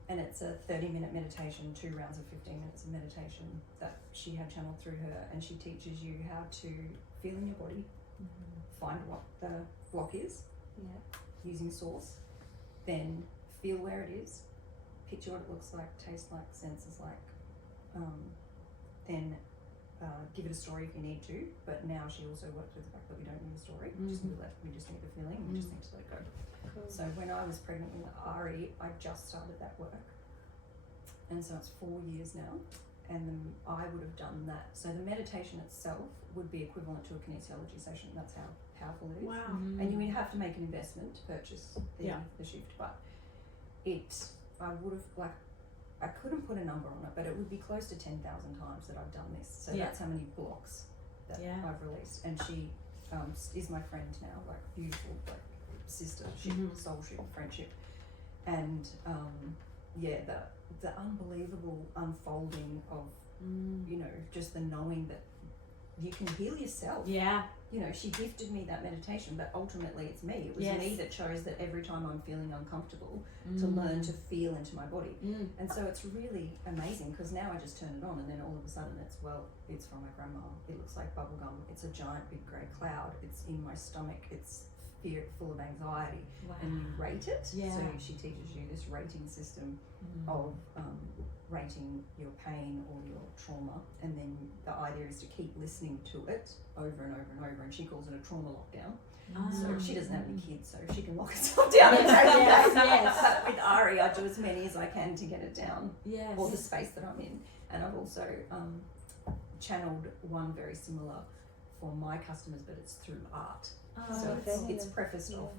And it's a 30-minute meditation, 2 rounds of 15 minutes of meditation that she had channeled through her, and she teaches you how to feel in your body, find what the block is, using source, then feel where it is, picture what it looks like, taste like, senses like, then give it a story if you need to. But now she also works with the fact that we don't need a story, we just need the feeling, we just need to let it go. Cool. So when I was pregnant with Ari, I just started that work, and so it's 4 years now, and then I would have done that. So the meditation itself would be equivalent to a kinesiology session. That's how powerful it is. Wow. And you would have to make an investment to purchase the shift, but I would have, I couldn't put a number on it, but it would be close to 10,000 times that I've done this. So that's how many blocks that I've released. And she is my friend now, like beautiful, like sister, soulship, friendship. And the unbelievable unfolding of you know, just the knowing that you can heal yourself. Yeah. You know, she gifted me that meditation, but ultimately it's me. It was me that chose that every time I'm feeling uncomfortable to learn to feel into my body. And so it's really amazing because now I just turn it on and then all of a sudden it's from my grandma. It looks like bubble gum. It's a giant big grey cloud. It's in my stomach. It's full of anxiety. Wow. And you rate it. Yeah. So she teaches you this rating system of rating your pain or your trauma, and then the idea is to keep listening to it over and over and over, and she calls it a trauma lockdown. So she doesn't have any kids, so she can lock herself down and take it down. But with Ari, I do as many as I can to get it down, or the space that I'm in. And I've also channeled one very similar for my customers, but it's through art. So it's prefaced off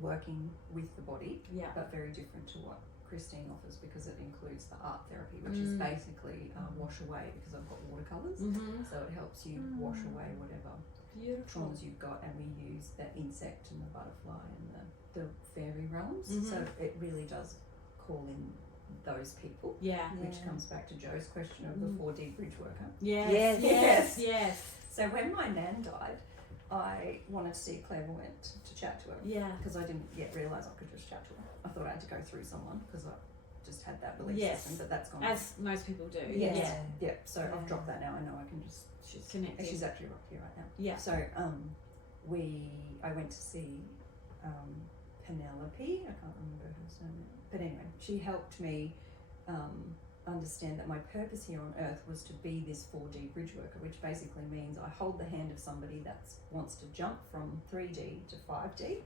working with the body, but very different to what Christine offers, because it includes the art therapy, which is basically wash away, because I've got watercolours, so it helps you wash away whatever traumas you've got, and we use the insect and the butterfly and the fairy realms, so it really does call in those people, which comes back to Joe's question of the 4D bridge worker. Yes. So when my nan died, I wanted to see a clairvoyant to chat to her, because I didn't yet realise I could just chat to her. I thought I had to go through someone because I just had that belief system, but that's gone. As most people do. So I've dropped that now. I know I can just connect. She's actually right here right now. Yeah. So I went to see Penelope. I can't remember her surname, but anyway, she helped me understand that my purpose here on earth was to be this 4D bridge worker, which basically means I hold the hand of somebody that wants to jump from 3D to 5D,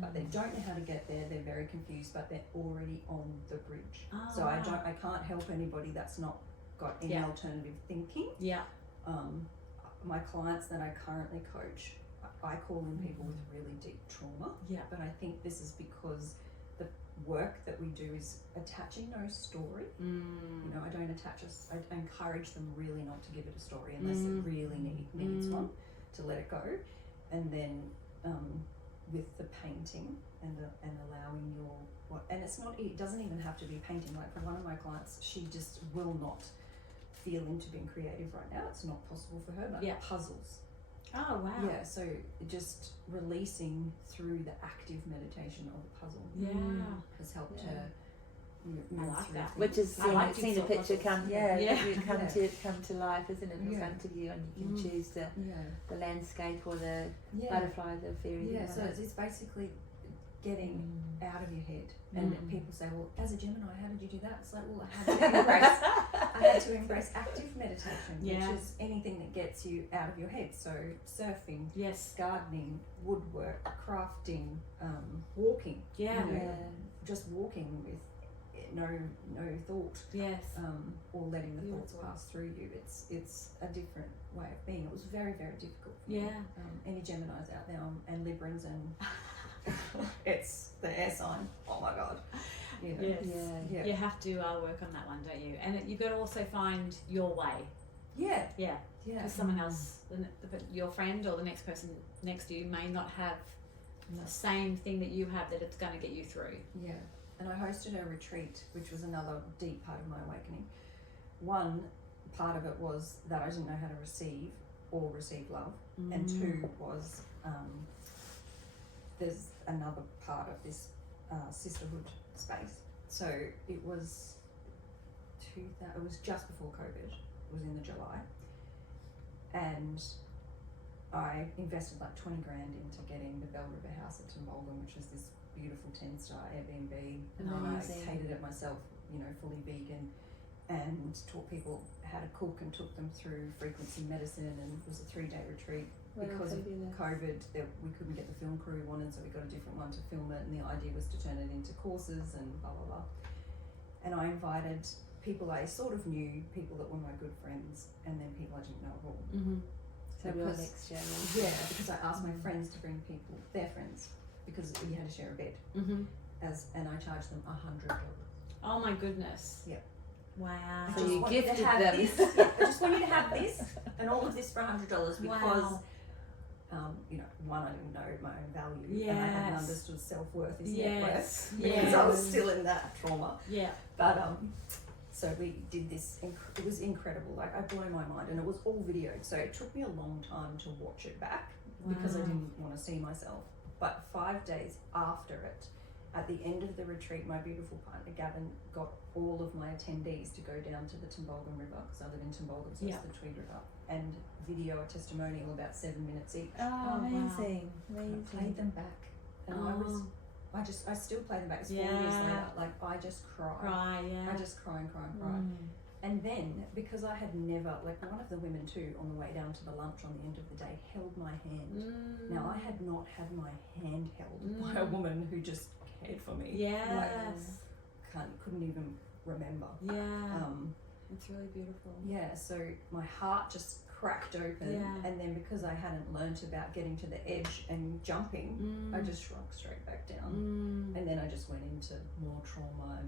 but they don't know how to get there. They're very confused, but they're already on the bridge. So I can't help anybody that's not got any alternative thinking. My clients that I currently coach, I call in people with really deep trauma, but I think this is because the work that we do is attaching no story. You know, I don't attach us. I encourage them really not to give it a story unless it really needs one, to let it go. And then with the painting and allowing and it doesn't even have to be painting. Like for one of my clients, she just will not feel into being creative right now. It's not possible for her, but puzzles. Oh wow. Yeah, so just releasing through the active meditation of the puzzle has helped her move I like through that. things. Which is seeing the picture come to life, isn't it, in front of you, and you can choose the landscape or the butterfly, the fairy. Yeah, so it's basically getting out of your head. And people say, well, as a Gemini, how did you do that? It's like, well, I had to embrace active meditation, which is anything that gets you out of your head. So surfing, gardening, woodwork, crafting, walking. Just walking with no thought. Or letting the thoughts pass through you. It's a different way of being. It was very, very difficult for me. Any Geminis out there and Librans and it's the air sign. Oh my god. You know. You have to work on that one, don't you? And you've got to also find your way. Because someone else, your friend or the next person next to you may not have the same thing that you have that it's going to get you through. And I hosted a retreat, which was another deep part of my awakening. One part of it was that I didn't know how to receive love, and two was there's another part of this sisterhood space. So it was just before COVID. It was in the July, and I invested like 20 grand into getting the Bell River House at Timbolgan, which is this beautiful 10-star Airbnb, and then I catered it myself, fully vegan, and taught people how to cook and took them through frequency medicine, and it was a 3-day retreat. Because of COVID, we couldn't get the film crew we wanted, so we got a different one to film it, and the idea was to turn it into courses and blah blah blah. And I invited people I sort of knew, people that were my good friends, and then people I didn't know at all. So next year. Because I asked my friends to bring people, their friends, because we had to share a bed. And I charged them $100. Oh my goodness. Wow. So you gifted them. I just want you to have this and all of this for $100 because one, I didn't know my own value, and I hadn't understood self-worth is net worth because I was still in that trauma. But So we did this, it was incredible, like I blow my mind, and it was all videoed, so it took me a long time to watch it back because I didn't want to see myself. But 5 days after it, at the end of the retreat, my beautiful partner Gavin got all of my attendees to go down to the Tumbulgum River, because I live in Tumbulgum, so it's the Tweed River, and video a testimonial about 7 minutes each. Oh, amazing. Amazing. I played them back, and I still play them back. It's 4 years later. Like, I just cry. I just cry and cry and cry. And then, because I had never, like, one of the women too, on the way down to the lunch on the end of the day, held my hand. Now, I had not had my hand held by a woman who just cared for me. Yes. Like, couldn't even remember. Yeah. It's really beautiful. Yeah, so my heart just cracked open, and then because I hadn't learnt about getting to the edge and jumping, I just shrunk straight back down, and then I just went into more trauma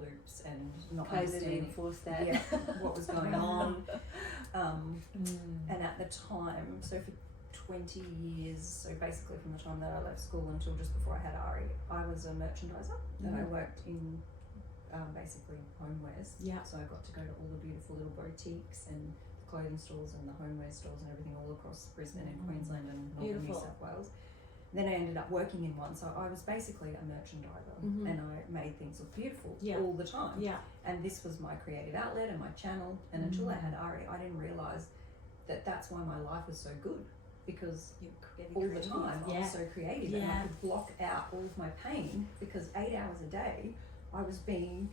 loops and not understanding what was going on. And at the time, so for 20 years, so basically from the time that I left school until just before I had Ari, I was a merchandiser, and I worked in basically homewares. So I got to go to all the beautiful little boutiques and clothing stores and the homeware stores and everything all across Brisbane and Queensland and northern New South Wales. Then I ended up working in one, so I was basically a merchandiser, and I made things look beautiful all the time. And this was my creative outlet and my channel, and until I had Ari, I didn't realise that that's why my life was so good, because all the time I was so creative, and I could block out all of my pain, because 8 hours a day I was being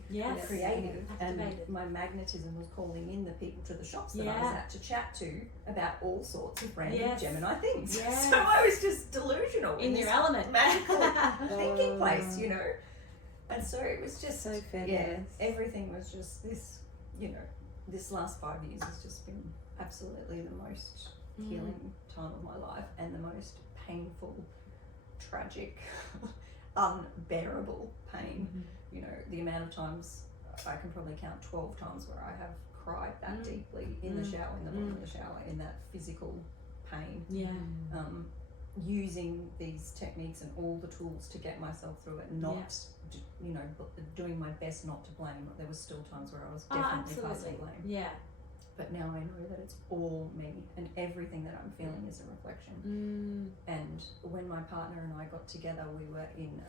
creative, and my magnetism was calling in the people to the shops that I was at to chat to about all sorts of random Gemini things. So I was just delusional in your element, magical thinking place, you know. And so it was just so fabulous. Everything was just this, you know. This last 5 years has just been absolutely the most healing time of my life, and the most painful, tragic, unbearable pain. You know, the amount of times, I can probably count 12 times where I have cried that deeply in the shower, in the bottom of the shower, in that physical pain. Using these techniques and all the tools to get myself through it, not, you know, doing my best not to blame. There was still times where I was definitely passing blame. But now I know that it's all me, and everything that I'm feeling is a reflection. And when my partner and I got together, we were in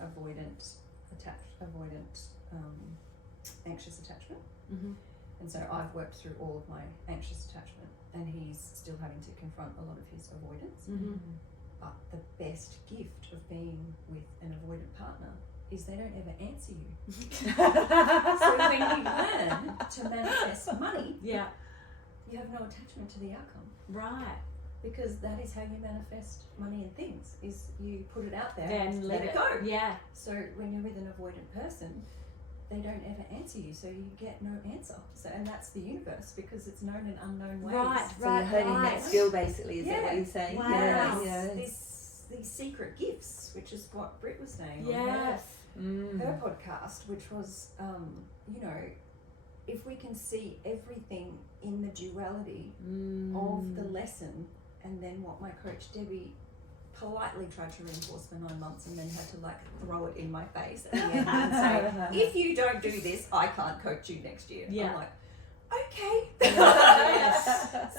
anxious attachment. And so I've worked through all of my anxious attachment, and he's still having to confront a lot of his avoidance. But the best gift of being with an avoidant partner is they don't ever answer you. So when you learn to manifest money, you have no attachment to the outcome. Right. Because that is how you manifest money and things, is you put it out there and let it go. So when you're with an avoidant person, they don't ever answer you, so you get no answer. So, and that's the universe, because it's known in unknown ways. So you're honing that skill, basically, is that what you're saying? Wow. These secret gifts, which is what Britt was saying on her podcast, which was, you know, if we can see everything in the duality of the lesson, and then what my coach Debbie politely tried to reinforce for 9 months, and then had to like throw it in my face at the end and say, if you don't do this, I can't coach you next year. I'm like, okay.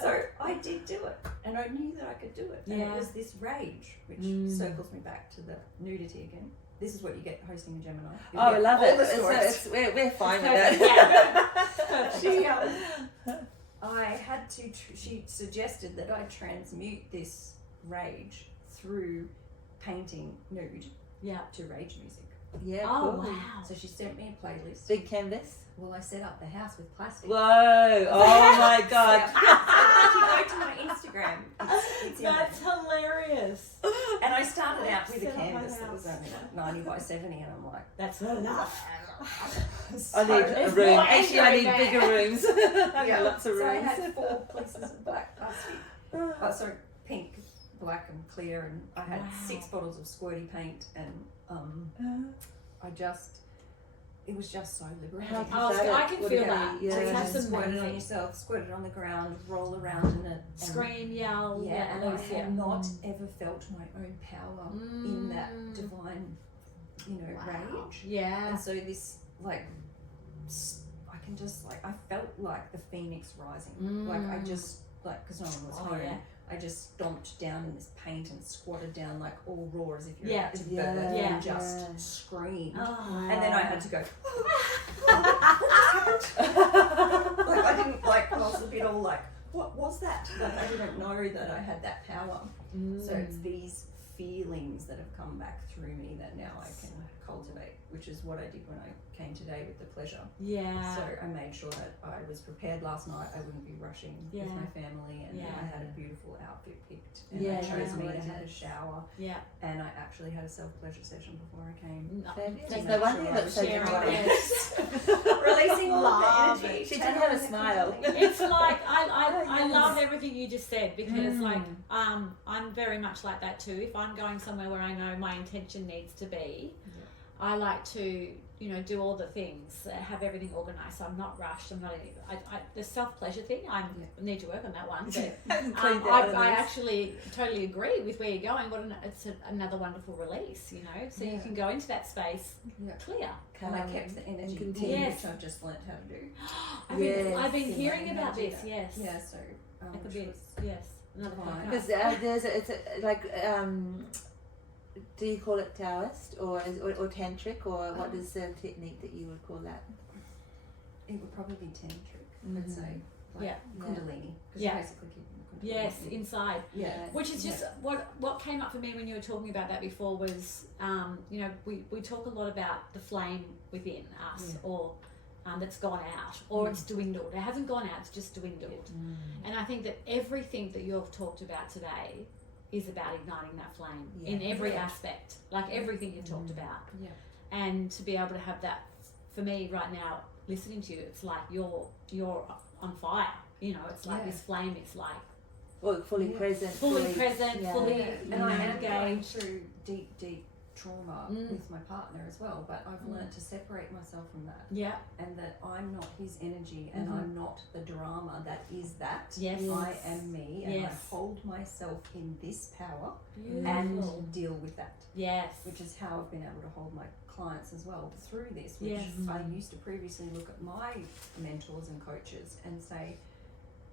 So I did do it, and I knew that I could do it. And it was this rage, which circles me back to the nudity again. This is what you get hosting a Gemini. I love it. We're fine with that. She suggested that I transmute this rage through painting nude to rage music. Cool. Wow. So she sent me a playlist. Big canvas. Well, I set up the house with plastic. Whoa! Oh my god! If you go to my Instagram, it's That's hilarious. And I started out with a canvas that was only like 90 by 70, and I'm like, that's enough. I need a room. Actually, I need bigger rooms. Lots of rooms. So I had 4 pieces of black plastic. Pink, black, and clear, and I had 6 bottles of squirty paint, and it was just so liberating. I can feel that. That's squirt it on yourself, squirt it on the ground, roll around in it. Scream, yell. And I have not ever felt my own power in that divine, rage. Yeah. And so this, like, I can just I felt like the phoenix rising. Like I just because no one was home. Yeah. I just stomped down in this paint and squatted down all raw as if you're about to birth and just scream. And then I had to go, what just happened? I didn't I was a bit all what was that? I didn't know that I had that power. So it's these feelings that have come back through me that now I can cultivate, which is what I did when I came today with the pleasure. Yeah. So I made sure that I was prepared last night. I wouldn't be rushing with my family, and I had a beautiful outfit picked, and I chose me to have a shower. Yeah. And I actually had a self-pleasure session before I came. That's no wonder you look so dramatic. Releasing love. She did have a smile. It's I love everything you just said, because I'm very much like that too. If I'm going somewhere where I know my intention needs to be, I like to, do all the things, have everything organised. So I'm not rushed. I'm not. The self-pleasure thing. I need to work on that one. But I actually totally agree with where you're going. It's another wonderful release, So you can go into that space clear. And I kept the energy, which I've just learnt how to do. I've been hearing about this. Yes. Yeah. So it could be. Yes. Because do you call it Taoist or tantric, or what is the technique that you would call that? It would probably be tantric. I'd say. Kundalini. Yeah. Basically keeping the Kundalini. Yes, inside. Yeah. Which is just what came up for me when you were talking about that before was, we talk a lot about the flame within us, or that's gone out, or it's dwindled. It hasn't gone out; it's just dwindled. And I think that everything that you've talked about today is about igniting that flame in every aspect, like everything you talked about. Yeah. And to be able to have that, for me right now, listening to you, it's like you're on fire. It's like this flame. It's like fully present, fully present, fully. And I am going through deep trauma with my partner as well, but I've learned to separate myself from that. Yeah. And that I'm not his energy, and I'm not the drama that is that. Yes. I am me, and I hold myself in this power and deal with that. Yes. Which is how I've been able to hold my clients as well through this, which I used to previously look at my mentors and coaches and say,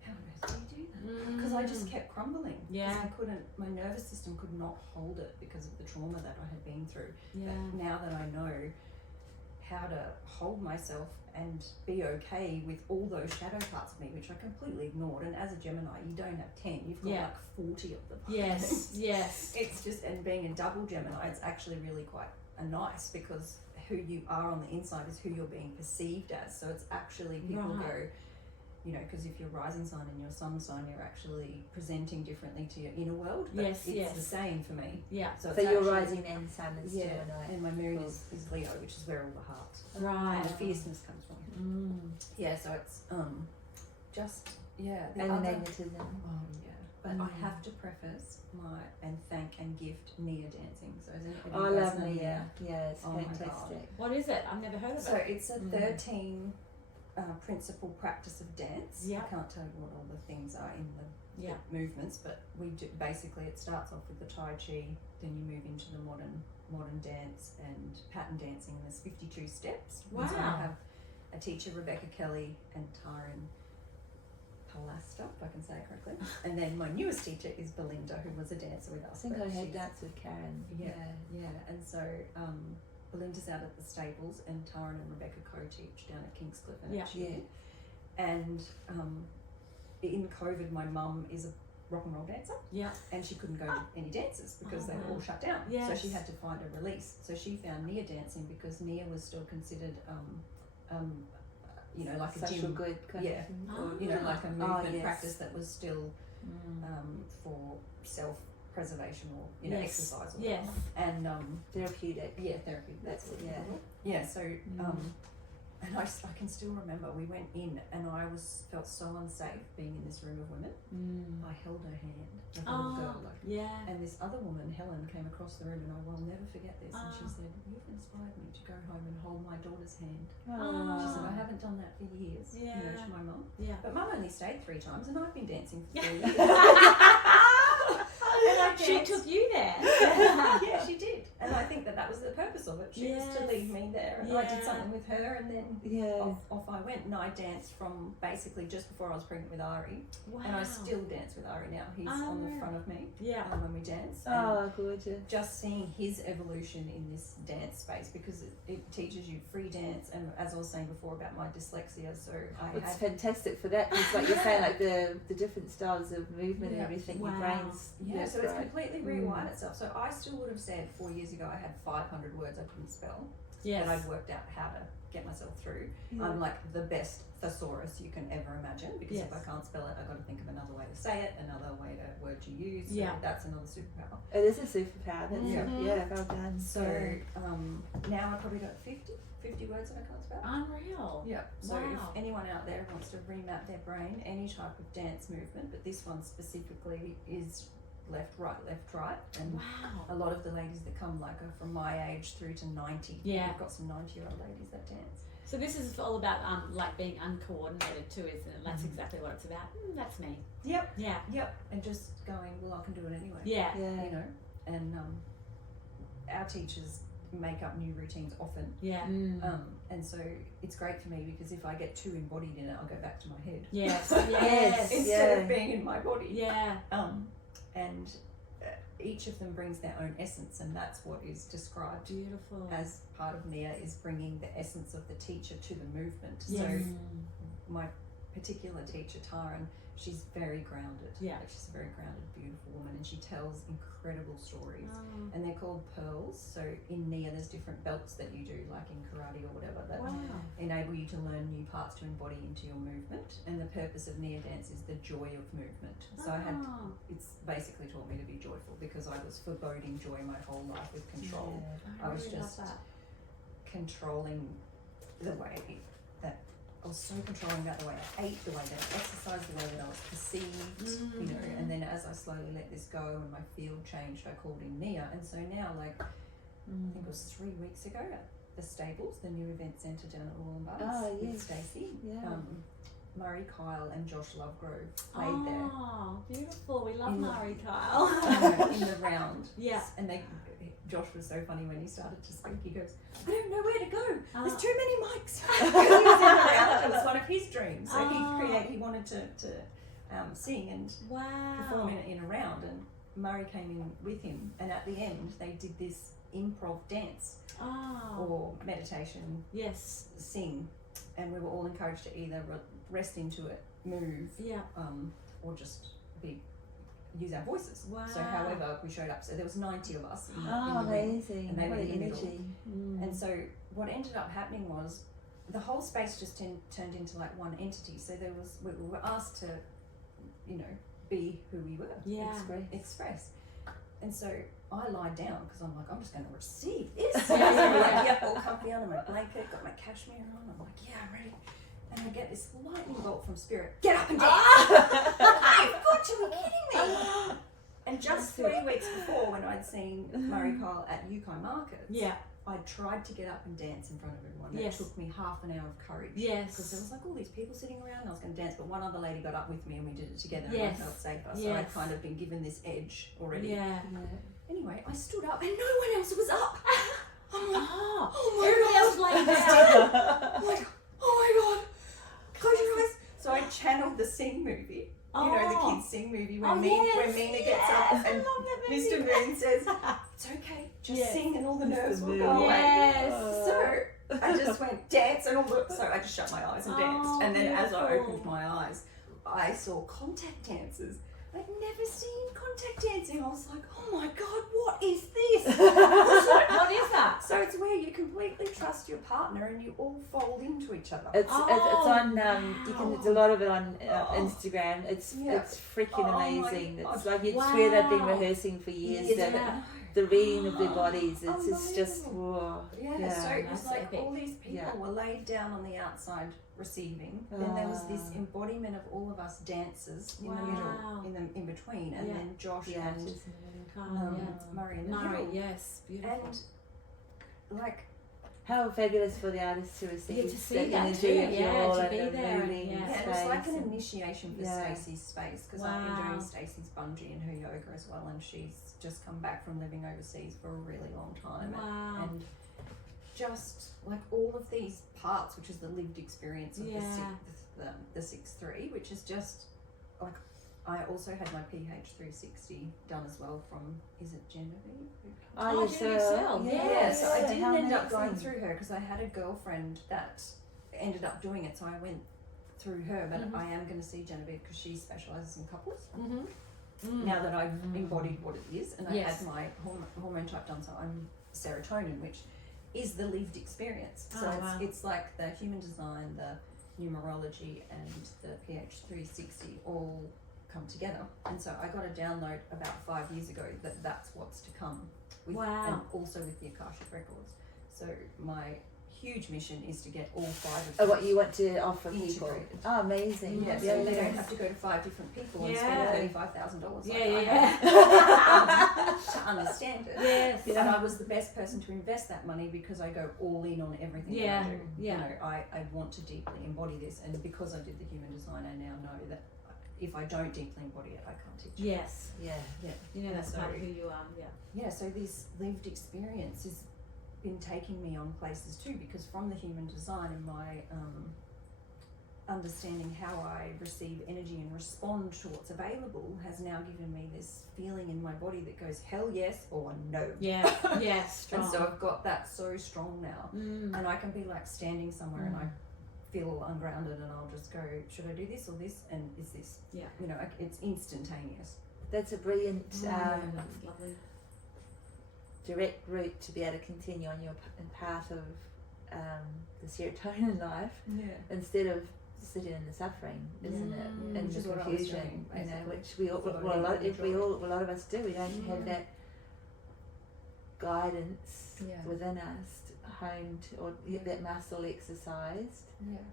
how on earth do you do that? Because I just kept crumbling. Yeah. Because my nervous system could not hold it because of the trauma that I had been through. Yeah. But now that I know how to hold myself and be okay with all those shadow parts of me, which I completely ignored. And as a Gemini, you don't have 10, you've got 40 of them. Yes, yes. It's just, and being a double Gemini, it's actually really quite nice, because who you are on the inside is who you're being perceived as. So it's actually, people go, because if you're rising sign and your sun sign, you're actually presenting differently to your inner world. But it's the same for me. Yeah. So your rising and sun is Gemini. And my moon is Leo, which is where all the heart and the fierceness comes from. Yeah, so it's just and magnetism. But I have to preface and thank and gift Nia dancing. So I love Nia. Yeah, it's fantastic. What is it? I've never heard of it. So it's a 13 principal practice of dance. I can't tell you what all the things are in the movements, but we do, basically it starts off with the Tai Chi, then you move into the modern dance and pattern dancing, and there's 52 steps. Wow. So I have a teacher, Rebecca Kelly, and Tyron Palasta, if I can say it correctly. And then my newest teacher is Belinda, who was a dancer with us. I think I had danced with Karen. Yeah. And so Belinda's out at the stables, and Tyron and Rebecca co-teach down at Kingscliff and And in COVID, my mum is a rock and roll dancer. Yeah. And she couldn't go to any dances because they were all shut down. Yes. So she had to find a release. So she found Nia dancing, because Nia was still considered like a social gym, good kind of thing. Or, like a movement practice that was still for self-preservation or exercise or whatever. And therapeutic. Yeah, therapeutic. That's it. Yeah. So and I can still remember we went in, and I felt so unsafe being in this room of women. I held her hand, like a little girl, and this other woman, Helen, came across the room, and I will never forget this. And she said, "You've inspired me to go home and hold my daughter's hand." She said, "I haven't done that for years." To my mum. But mum only stayed 3 times, and I've been dancing for 3 years. She took you there. Yeah, she did. And I think that was the purpose of it. She was to lead me there, and I did something with her, and then off I went. And I danced from basically just before I was pregnant with Ari, and I still dance with Ari now. He's on the front of me when we dance. Oh, gorgeous. Just seeing his evolution in this dance space, because it teaches you free dance, and as I was saying before about my dyslexia, so it's fantastic for that, because like you're saying, like the different styles of movement and everything, your brain's so it's completely rewired itself. So I still would have said 4 years ago I had 500 words I couldn't spell, but I'd worked out how to get myself through. I'm like the best thesaurus you can ever imagine, because if I can't spell it, I've got to think of another way to say it, another word to use. So that's another superpower. It is a superpower. That's well done. So now I've probably got 50 words that I can't spell. Unreal. Yeah. So if anyone out there wants to remap their brain, any type of dance movement, but this one specifically is left, right, and a lot of the ladies that come are from my age through to 90. We've got some 90-year-old ladies that dance. So this is all about like being uncoordinated too, isn't it? That's exactly what it's about. That's me. Yep. And just going, well, I can do it anyway. You know, and our teachers make up new routines often. And so it's great for me, because if I get too embodied in it, I'll go back to my head. Instead of being in my body. And each of them brings their own essence, and that's what is described as part of Nia, is bringing the essence of the teacher to the movement. So my particular teacher, Taran, she's very grounded. She's a very grounded, beautiful woman, and she tells incredible stories. And they're called pearls. So in Nia, there's different belts that you do, like in karate or whatever, that enable you to learn new parts to embody into your movement. And the purpose of Nia dance is the joy of movement. So it's basically taught me to be joyful, because I was foreboding joy my whole life with control. I was just controlling the way that I was so controlling about the way I ate, the way that I exercised, the way that I was perceived, you know. And then as I slowly let this go and my field changed, I called in Nia. And so now, I think it was 3 weeks ago at the Stables, the new event centre down at Wollongbar with Stacey. Murray Kyle and Josh Lovegrove played there. Oh, beautiful. We love Murray Kyle. In the round. And Josh was so funny when he started to speak. He goes, I don't know where to go. There's too many mics. He was in the round. It was one of his dreams. So he wanted to sing and perform in a round. And Murray came in with him. And at the end, they did this improv dance or meditation, sing. And we were all encouraged to either rest into it, move, or just use our voices. So however we showed up, so there was 90 of us in the ring, and they were in the middle. And so what ended up happening was the whole space just turned into like one entity. So we were asked to, you know, be who we were, express. And so I lied down, because I'm like, I'm just going to receive this. All comfy under my blanket, got my cashmere on. I'm like, I'm ready. And I get this lightning bolt from Spirit. Get up and dance! I've got to be kidding me! And just 3 weeks before, when I'd seen Murray Kyle at Yukon Markets, I tried to get up and dance in front of everyone. It took me half an hour of courage. Because there was like all these people sitting around, and I was going to dance, but one other lady got up with me and we did it together, and I felt safer. So I'd kind of been given this edge already. Anyway, I stood up and no one else was up. I'm like, oh my everybody God. else laying down. I'm like, oh my God, close your eyes. So I channeled the Sing movie. You know, the kids' Sing movie when Mina gets up and Mr. Moon says, it's okay, just sing and all the nerves will go away. So I just went dance and so I just shut my eyes and danced. And then as I opened my eyes, I saw contact dancers. I'd never seen contact dancing. I was like, oh my God, what is this? What is that? So it's where you completely trust your partner and you all fold into each other. It's on, you can, there's a lot of it on Instagram. It's freaking amazing. It's like you'd swear they've been rehearsing for years. The reading of their bodies, it's just, whoa. So it was like all these people were laid down on the outside receiving. Then there was this embodiment of all of us dancers in the middle, in between, and then Josh and Murray in the middle. Beautiful. And like How fabulous for the artist to receive to see that that energy too, of you yeah, all to and be the there, moving yeah. Yeah, it was like an initiation for Yeah. Stacey's space, because I've been doing Stacey's bungee and her yoga as well, and she's just come back from living overseas for a really long time. Wow. And just like all of these parts, which is the lived experience of the 6-3, which is just like, I also had my PH 360 done as well from, is it Genevieve? Genevieve. Yeah, so I didn't How end up amazing. going through her because I had a girlfriend that ended up doing it, so I went through her, but I am going to see Genevieve because she specialises in couples. Now that I've embodied what it is, and I had my hormone type done, so I'm serotonin, which is the lived experience. So it's like the human design, the numerology, and the PH 360 all come together. And so I got a download about 5 years ago that that's what's to come with, and also with the Akashic records. So my huge mission is to get all 5 of them. What you want to offer people. integrated. Oh, amazing. Yeah, so they don't have to go to 5 different people and spend $35,000 to understand it. Yes. But I was the best person to invest that money because I go all in on everything that I do. You know, I want to deeply embody this, and because I did the human design, I now know that if I don't deeply embody it, I can't teach it. Yes. Yeah. You know, that's part of who you are. Yeah, so this lived experience has been taking me on places too, because from the human design and my understanding how I receive energy and respond to what's available has now given me this feeling in my body that goes hell yes or no. Yeah, yes, strong. And so I've got that so strong now, and I can be like standing somewhere and I feel ungrounded, and I'll just go, should I do this or this, and is this, you know, it's instantaneous. That's a brilliant That's lovely. direct route to be able to continue on your path of the serotonin life, instead of sitting in the suffering, isn't it? And Which is the what I was confusion, doing, you know, basically. which a lot of us do. We don't have that guidance within us honed, or that muscle exercised,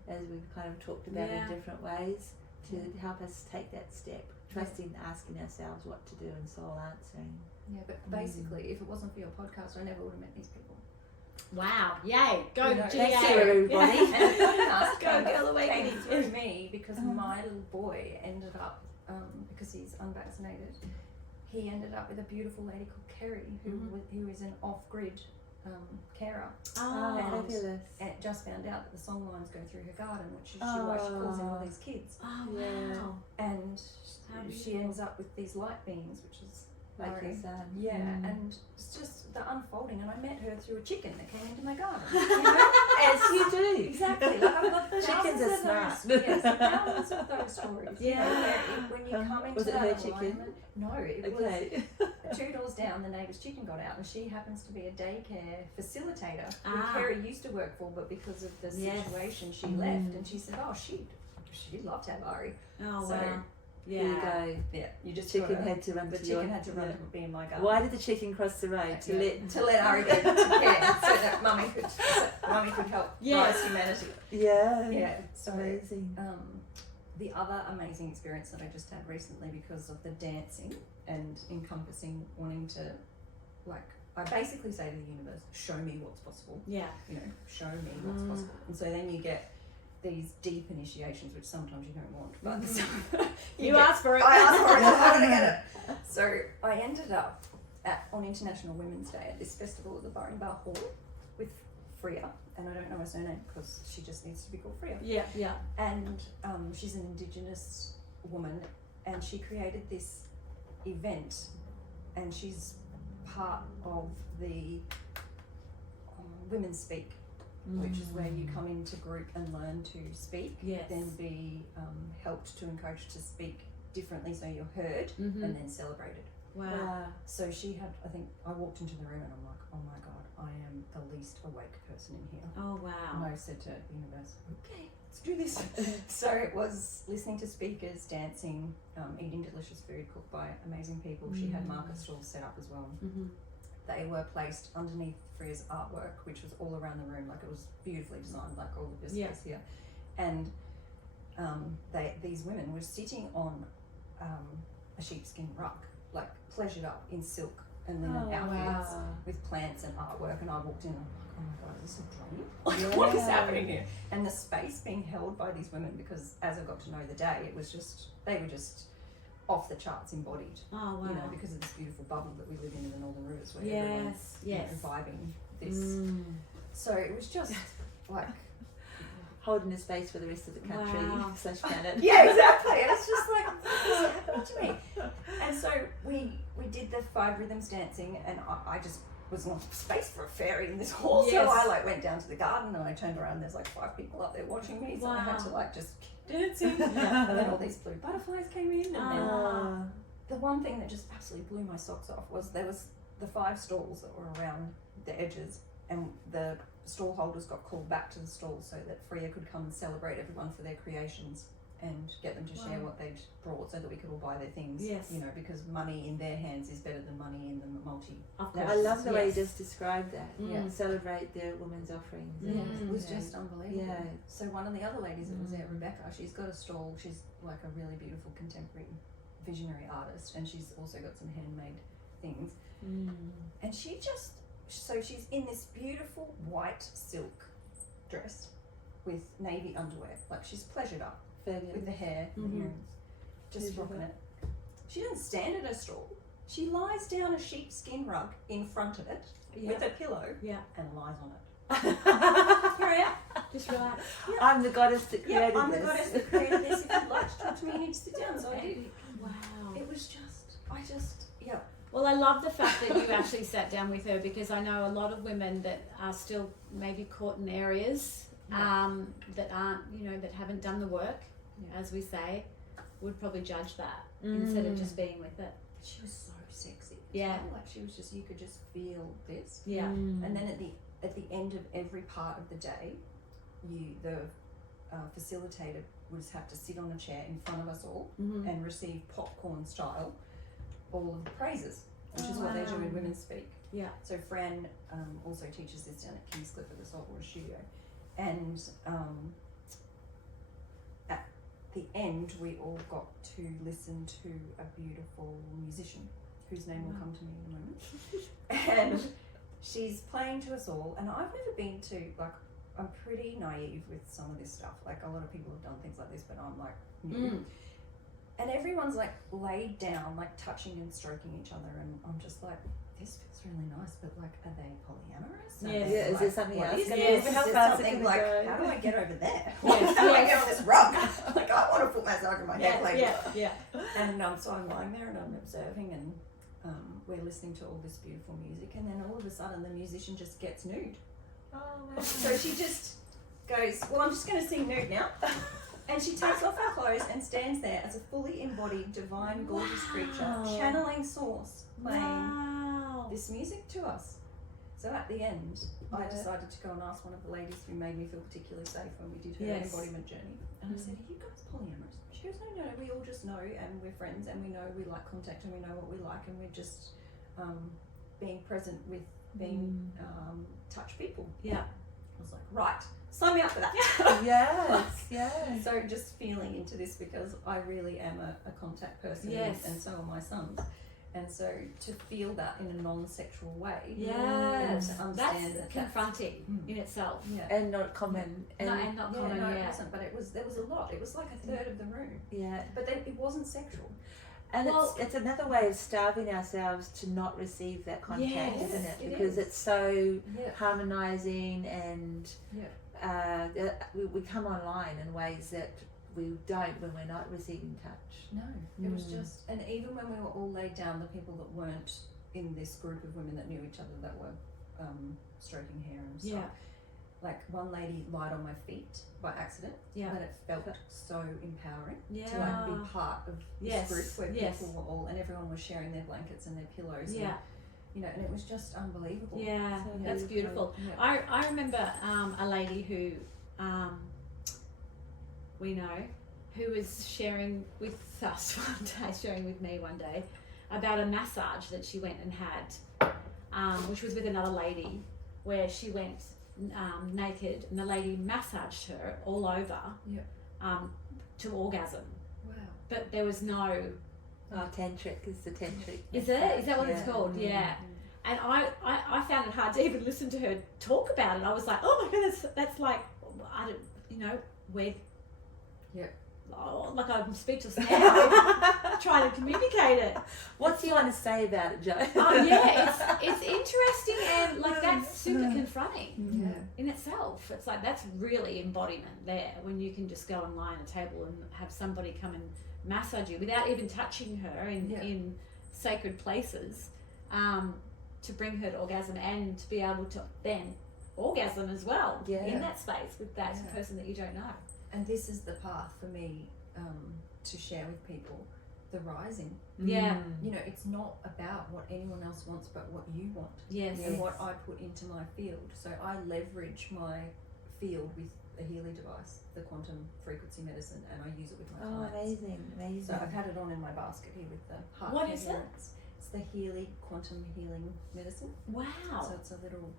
as we've kind of talked about in different ways, to help us take that step, trusting, asking ourselves what to do, and soul answering. Yeah, but basically, if it wasn't for your podcast, I never would have met these people. Wow! Yay! Go, You know, GA! Thanks to everybody. And the podcast Go, girl, came awakening. through me because my little boy ended up, because he's unvaccinated, he ended up with a beautiful lady called Kerry, who is an off-grid carer. Oh, fabulous. And just found out that the song lines go through her garden, which is why she calls in all these kids. Oh, wow. And she ends up with these light beings, which is Like your son. yeah, and it's just the unfolding. And I met her through a chicken that came into my garden. You know? As you do. Exactly. Like I've got Chickens are smart. thousands of those stories. You know, where when you come into was it that her alignment, chicken? no, it Okay. was 2 doors down. The neighbour's chicken got out, and she happens to be a daycare facilitator who Kerry used to work for, but because of the situation, she left. And she said, "Oh, she'd love to have Ari." Oh, So, wow. There you go. Yeah, you just Chicken gotta, had to run the to chicken your, had to run to be in my garden. Why did the chicken cross the road? To let Ari go to care, so that mummy could help rise humanity. Yeah. Yeah. So amazing. the other amazing experience that I just had recently, because of the dancing and encompassing wanting to, like, I basically say to the universe, show me what's possible. Yeah. You know, show me what's possible. And so then you get these deep initiations, which sometimes you don't want, but you ask for it. I asked for it. I want to get it. So I ended up on International Women's Day at this festival at the Bar Hall with Freya, and I don't know her surname because she just needs to be called Freya. Yeah, yeah. And she's an Indigenous woman, and she created this event, and she's part of the Women Speak, which is where you come into group and learn to speak, then be helped to encourage to speak differently so you're heard, and then celebrated. Wow. So she had, I think, I walked into the room and I'm like, oh my God, I am the least awake person in here. Oh, wow. And I said to the universe, okay, let's do this. So it was listening to speakers, dancing, eating delicious food cooked by amazing people. She had market stalls set up as well. They were placed underneath Freya's artwork, which was all around the room, like it was beautifully designed, like all of this space here. And these women were sitting on a sheepskin rug, like pleasured up in silk and linen outfits with plants and artwork. And I walked in and I'm like, oh my God, is this a dream? Like, what is happening here? And the space being held by these women, because as I got to know the day, it was just, they were just off the charts embodied. Oh, wow. You know, because of this beautiful bubble that we live in the Northern Rivers, where everyone's you know, vibing this. So it was just like holding a space for the rest of the country / planet. Yeah, exactly. And it's just like, what's happening to me? And so we did the 5 rhythms dancing, and I just was not space for a fairy in this hall. So I like went down to the garden, and I turned around, and there's like 5 people up there watching me. So I had to like just keep dancing. And then all these blue butterflies came in, and then the one thing that just absolutely blew my socks off was there was the 5 stalls that were around the edges, and the stall holders got called back to the stall so that Freya could come and celebrate everyone for their creations and get them to share what they'd brought, so that we could all buy their things. Yes. You know, because money in their hands is better than money in the multi. I love the way you just described that. Celebrate their women's offerings. It was just unbelievable. Yeah. So one of the other ladies that was there, Rebecca, she's got a stall. She's like a really beautiful contemporary visionary artist, and she's also got some handmade things. And she just, so she's in this beautiful white silk dress with navy underwear. Like, she's pleasured up. Fabulous. With the hair, the earrings, just rocking it. She doesn't stand at her stall. She lies down a sheepskin rug in front of it with a pillow and lies on it. Here I am. Just relax. I'm the goddess that created I'm this. the goddess that created this. If you'd like to talk to me, you need to sit down. So I did. Wow. It was just, Well, I love the fact that you actually sat down with her, because I know a lot of women that are still maybe caught in areas that aren't, you know, that haven't done the work, as we say, would probably judge that instead of just being with it. She was so sexy. Yeah. Like, she was just, you could just feel this. Yeah. And then at the end of every part of the day, the facilitator would just have to sit on a chair in front of us all and receive popcorn style all of the praises, which is what they do in Women's Speak. Yeah. So Fran also teaches this down at Kingscliff at the Saltwater Studio, and at the end we all got to listen to a beautiful musician whose name will come to me in a moment, and she's playing to us all. And I've never been to, like, I'm pretty naive with some of this stuff. Like, a lot of people have done things like this, but I'm like new. And everyone's like laid down, like touching and stroking each other, and I'm just like, this feels really nice, but like, are they polyamorous? Yeah, is there something else? Is How there fast something can like, go? how do I get over there? How do I get on this rug? Like, I want a foot massage in my head. And so I'm lying there and I'm observing, and we're listening to all this beautiful music, and then all of a sudden the musician just gets nude. Oh, wow. So she just goes, well, I'm just going to sing nude now. And she takes off her clothes and stands there as a fully embodied, divine, gorgeous creature, channeling source, playing this music to us. So at the end, I decided to go and ask one of the ladies who made me feel particularly safe when we did her embodiment journey. And I said, are you guys polyamorous? She goes, no, we all just know, and we're friends, and we know we like contact, and we know what we like, and we're just being present with being touch people. Yeah. I was like, right, sign me up for that. Yes. So just feeling into this, because I really am a contact person, and so are my sons. And so to feel that in a non-sexual way, and to understand that's confronting in itself. And not common. It wasn't, but there was a lot. It was like a third of the room. Yeah. But then it wasn't sexual. And it's another way of starving ourselves to not receive that contact, isn't it? Because it's so harmonizing, and we come online in ways that we don't when we're not receiving touch. No, it was just, and even when we were all laid down, the people that weren't in this group of women that knew each other, that were stroking hair and stuff. Like, one lady lied on my feet by accident, but it felt so empowering to like be part of this group where people were all, and everyone was sharing their blankets and their pillows. And, you know, and it was just unbelievable. Yeah, so that's beautiful. I remember a lady who we know, who was sharing with us one day, sharing with me one day, about a massage that she went and had, which was with another lady, where she went naked, and the lady massaged her all over to orgasm. Wow. But there was no... tantric is the tantric. Is it? Is that what it's called? Yeah. And I found it hard to even listen to her talk about it. I was like, oh my goodness, that's like, I don't, you know, where. Yeah. Oh, like I'm speechless now, trying to communicate it. What do you want to say about it, Jo? Oh yeah, it's interesting, and like that's super confronting in itself. It's like that's really embodiment there, when you can just go and lie on a table and have somebody come and massage you without even touching her in sacred places, to bring her to orgasm and to be able to then orgasm as well in that space with that person that you don't know. And this is the path for me to share with people, the rising. Yeah. You know, it's not about what anyone else wants, but what you want. Yes. And what I put into my field. So I leverage my field with a Healy device, the quantum frequency medicine, and I use it with my clients. Amazing. So I've had it on in my basket here with the heart. What is it? It's the Healy quantum healing medicine. Wow. So it's a little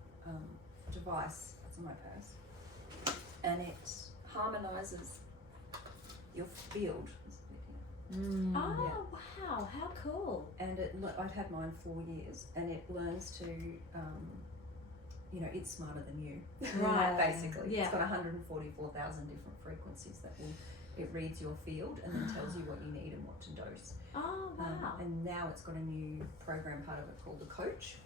device that's in my purse, and it harmonizes your field. Oh wow, how cool! And I've had mine 4 years, and it learns to, you know, it's smarter than you, Right. Basically, Yeah. It's got 144,000 different frequencies that it reads your field and then tells you what you need and what to dose. Oh wow! And now it's got a new program part of it called the Coach,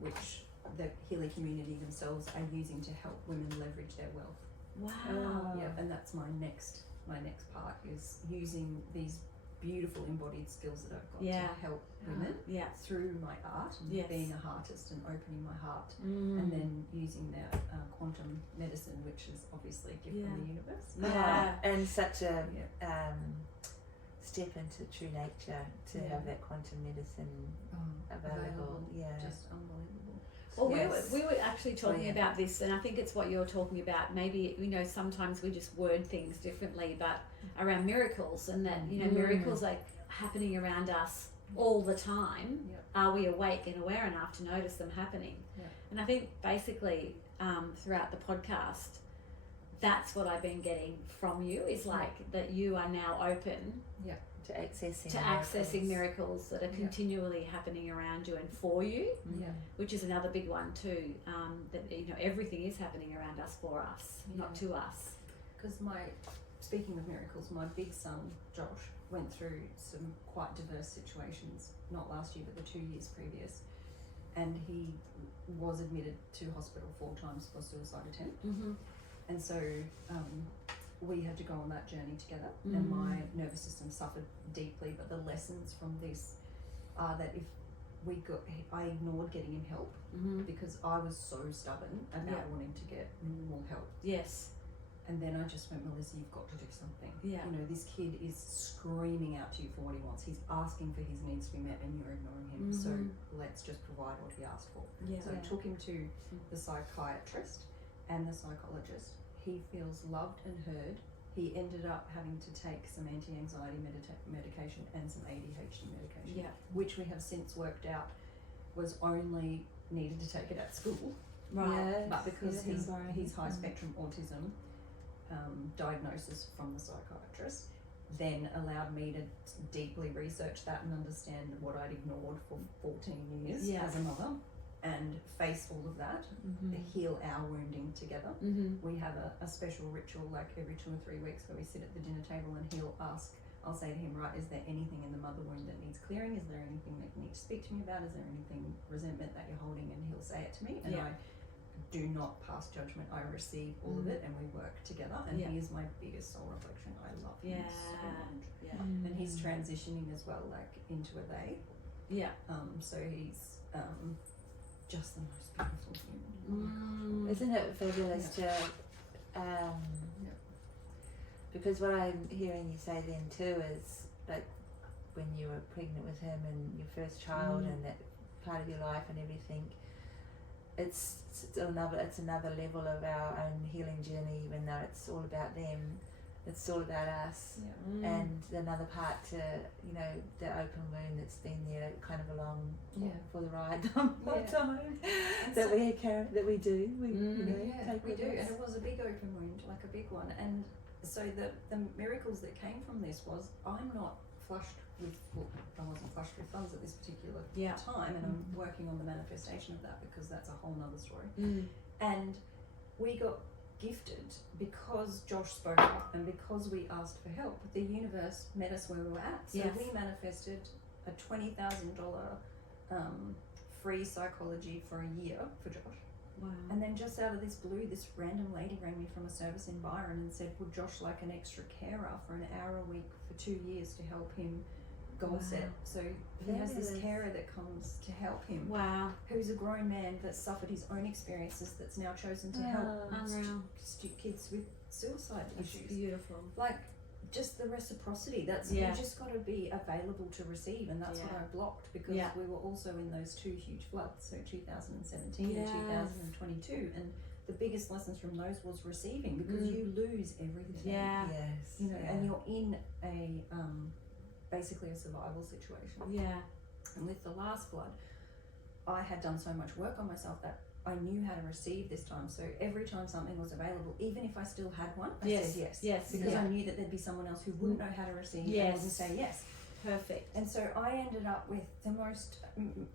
which the Healy community themselves are using to help women leverage their wealth. Wow. Yeah, and that's my next part, is using these beautiful embodied skills that I've got to help women through my art and being a heARTist and opening my heart, and then using that quantum medicine, which is obviously a gift from the universe. And such a step into true nature to have that quantum medicine available. Just unbelievable. Well, we were actually talking about this, and I think it's what you're talking about. Maybe, you know, sometimes we just word things differently, but around miracles, and that, you know, miracles are happening around us all the time. Are we awake and aware enough to notice them happening? And I think basically throughout the podcast, that's what I've been getting from you, is like that you are now open to accessing miracles that are continually happening around you and for you, which is another big one too. That, you know, everything is happening around us for us, not to us. Because speaking of miracles, my big son Josh went through some quite diverse situations, not last year but the 2 years previous, and he was admitted to hospital 4 times for suicide attempt. And so we had to go on that journey together, and my nervous system suffered deeply, but the lessons from this are that I ignored getting him help because I was so stubborn about wanting to get more help. Yes. And then I just went, Melissa, you've got to do something. Yeah. You know, this kid is screaming out to you for what he wants. He's asking for his needs to be met, and you're ignoring him. So let's just provide what he asked for. So I took him to the psychiatrist and the psychologist. He feels loved and heard. He ended up having to take some anti-anxiety medication and some ADHD medication, which we have since worked out was only needed to take it at school. Right. But because he's high spectrum autism diagnosis from the psychiatrist then allowed me to deeply research that and understand what I'd ignored for 14 years as a mother, and face all of that, heal our wounding together. We have a special ritual like every 2 or 3 weeks where we sit at the dinner table and I'll say to him, right, is there anything in the mother wound that needs clearing? Is there anything that you need to speak to me about? Is there anything, resentment that you're holding? And he'll say it to me, and I do not pass judgment. I receive all of it, and we work together, and he is my biggest soul reflection. I love him so much. And he's transitioning as well, like into a they. So he's just the most beautiful human. Isn't it fabulous to because what I'm hearing you say then too is like when you were pregnant with him and your first child and that part of your life and everything, it's another level of our own healing journey, even though it's all about them. It's all about us, and another part to, you know, the open wound that's been there kind of along for the ride the whole time that we do. We do, and it was a big open wound, like a big one. And so the miracles that came from this was I wasn't flushed with was at this particular Yeah. time, and I'm working on the manifestation of that because that's a whole nother story. Mm. And we got gifted because Josh spoke up and because we asked for help. The universe met us where we were at. So Yes. we manifested a $20,000 free psychology for a year for Josh. Wow. And then just out of this blue, this random lady rang me from a service in Byron and said, would Josh like an extra carer for an hour a week for 2 years to help him goal set? So he has this carer that comes to help him, Wow. who's a grown man that's suffered his own experiences, that's now chosen to help Unreal. kids with suicide That's issues. beautiful. Like, just the reciprocity, that's Yeah. you just got to be available to receive, and that's what Yeah. I blocked because Yeah. we were also in those two huge floods, so 2017 Yes. and 2022, and the biggest lessons from those was receiving, because you lose everything. Yeah. Yes. You know, and you're in a basically a survival situation. Yeah. And with the last flood, I had done so much work on myself that I knew how to receive this time. So every time something was available, even if I still had one, I said yes. Yes. Because Yeah. I knew that there'd be someone else who wouldn't know how to receive and Yes. wouldn't say yes. Perfect. And so I ended up with the most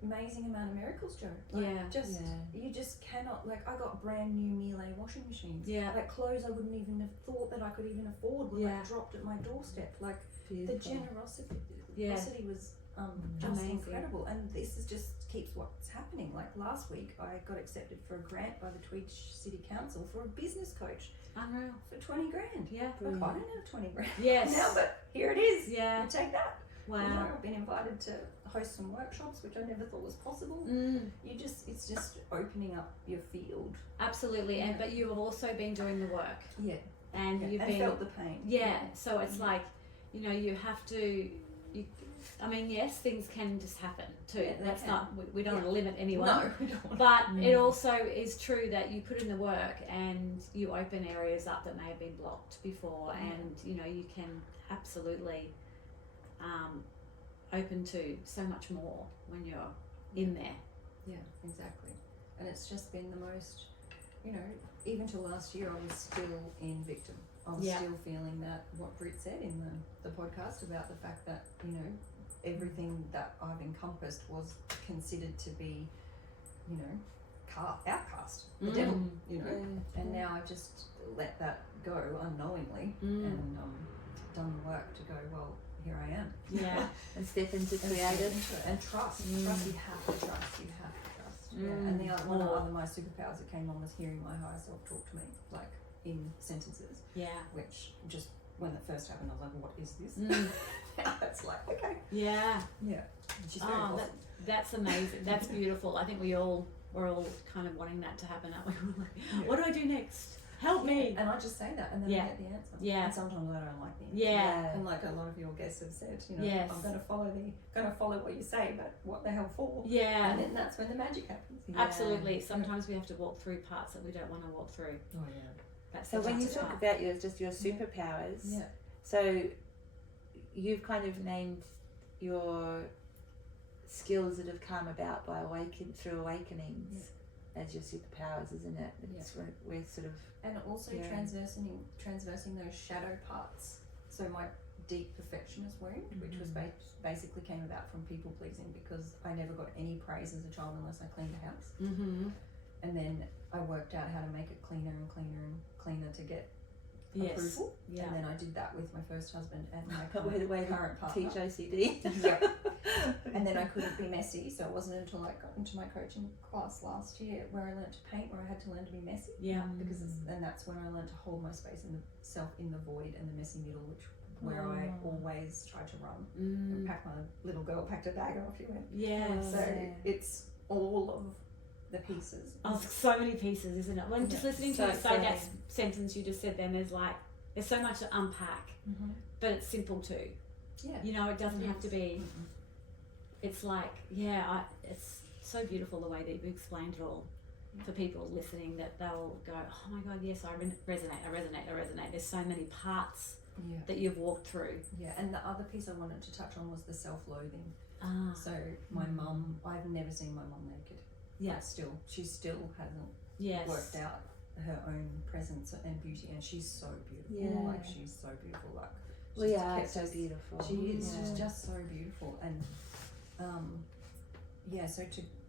amazing amount of miracles, Jo. Like, Yeah. Just you just cannot, like, I got brand new Miele washing machines. Yeah. Like clothes I wouldn't even have thought that I could even afford were like dropped at my doorstep. Like Beautiful. the generosity was just Amazing. incredible, and this is just keeps what's happening. Like last week I got accepted for a grant by the Tweed City Council for a business coach Unreal. for 20 grand. Yeah. Like, I don't have 20 grand Yes. now, but here it is. Yeah. You take that. Wow. You know, I've been invited to host some workshops, which I never thought was possible. It's just opening up your field. Absolutely. And but you have also been doing the work. Yeah. And you've and been felt the pain. Yeah. So it's like, you know, you have to. I mean, yes, things can just happen too. Yeah, That's can. not. We don't want to limit anyone. No, we don't want But it also is true that you put in the work and you open areas up that may have been blocked before, and you know you can absolutely open to so much more when you're in there. Yeah, exactly. And it's just been the most, you know, even till last year I was still in victim. I was still feeling that, what Britt said in the podcast about the fact that, you know, everything that I've encompassed was considered to be, you know, outcast, the devil, you know. And now I've just let that go unknowingly and done the work to go, well, here I am. Yeah. And step into creative. And trust. Trust, you have to trust. You have to trust. Yeah. And the other one of my superpowers that came on was hearing my higher self talk to me, like in sentences. Yeah. Which just when it first happened, I was like, what is this? Now it's like, okay. Yeah. Yeah. She's very awesome. That's amazing. That's beautiful. I think we're all kind of wanting that to happen, aren't we? We're like, what do I do next? Help me. And I just say that, and then I get the answer. Yeah. And sometimes I don't like the answer. Yeah. And like a lot of your guests have said, you know, Yes. I'm going to follow what you say, but what the hell for? Yeah. And then that's when the magic happens. Absolutely. Sometimes we have to walk through parts that we don't want to walk through. Oh yeah. That's So when you fantastic talk part. about your superpowers, so you've kind of named your skills that have come about by through awakenings as your superpowers, isn't it? It's we're sort of, and also transversing those shadow parts. So my deep perfectionist wound, which was basically came about from people pleasing, because I never got any praise as a child unless I cleaned the house. And then I worked out how to make it cleaner and cleaner and cleaner to get approval. And then I did that with my first husband and my current partner. teach OCD. And then I couldn't be messy, so it wasn't until I got into my coaching class last year where I learned to paint, where I had to learn to be messy. Because that's when I learned to hold my space in the void and the messy middle, where I always tried to run. And my little girl packed a bag and off she went. So it's all of the pieces. Oh, so many pieces, isn't it? When just listening to you say that sentence you just said, then there's so much to unpack, but it's simple too. Yeah. You know, it doesn't have to be. It's like, it's so beautiful the way that you explained it all for people listening, that they'll go, oh my God, yes, I resonate. There's so many parts that you've walked through. Yeah, and the other piece I wanted to touch on was the self-loathing. So my mum, I've never seen my mum naked. Yeah. She still hasn't worked out her own presence and beauty, and she's so beautiful. Yeah. Like she's so beautiful. Like we are so beautiful. She is. She's just so beautiful, and so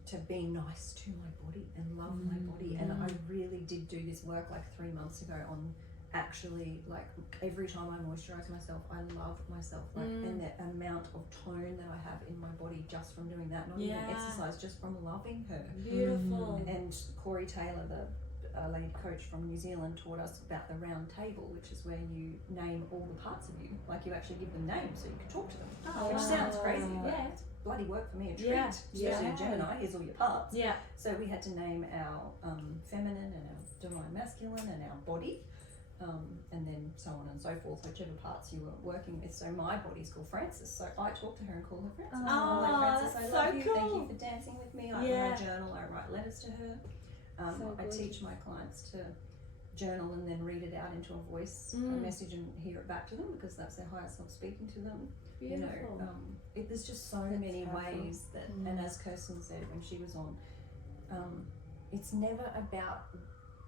to be nice to my body and love my body, and I really did do this work like 3 months ago on actually, like, every time I moisturize myself, I love myself, like, and the amount of tone that I have in my body just from doing that, not even exercise, just from loving her. Beautiful. And Corey Taylor, the lady coach from New Zealand, taught us about the round table, which is where you name all the parts of you, like you actually give them names so you can talk to them, which sounds crazy, but it's bloody work for me, a treat, especially a Gemini. Here's all your parts. So we had to name our feminine and our divine masculine and our body, and then so on and so forth, whichever parts you were working with. So my body's called Frances, so I talk to her and call her Frances. I'm like, Frances, I love you, thank you for dancing with me. I journal, I write letters to her. I teach my clients to journal and then read it out into a voice, a message, and hear it back to them, because that's their higher self speaking to them. Beautiful. You know, there's just so many ways that, and as Kirsten said when she was on, it's never about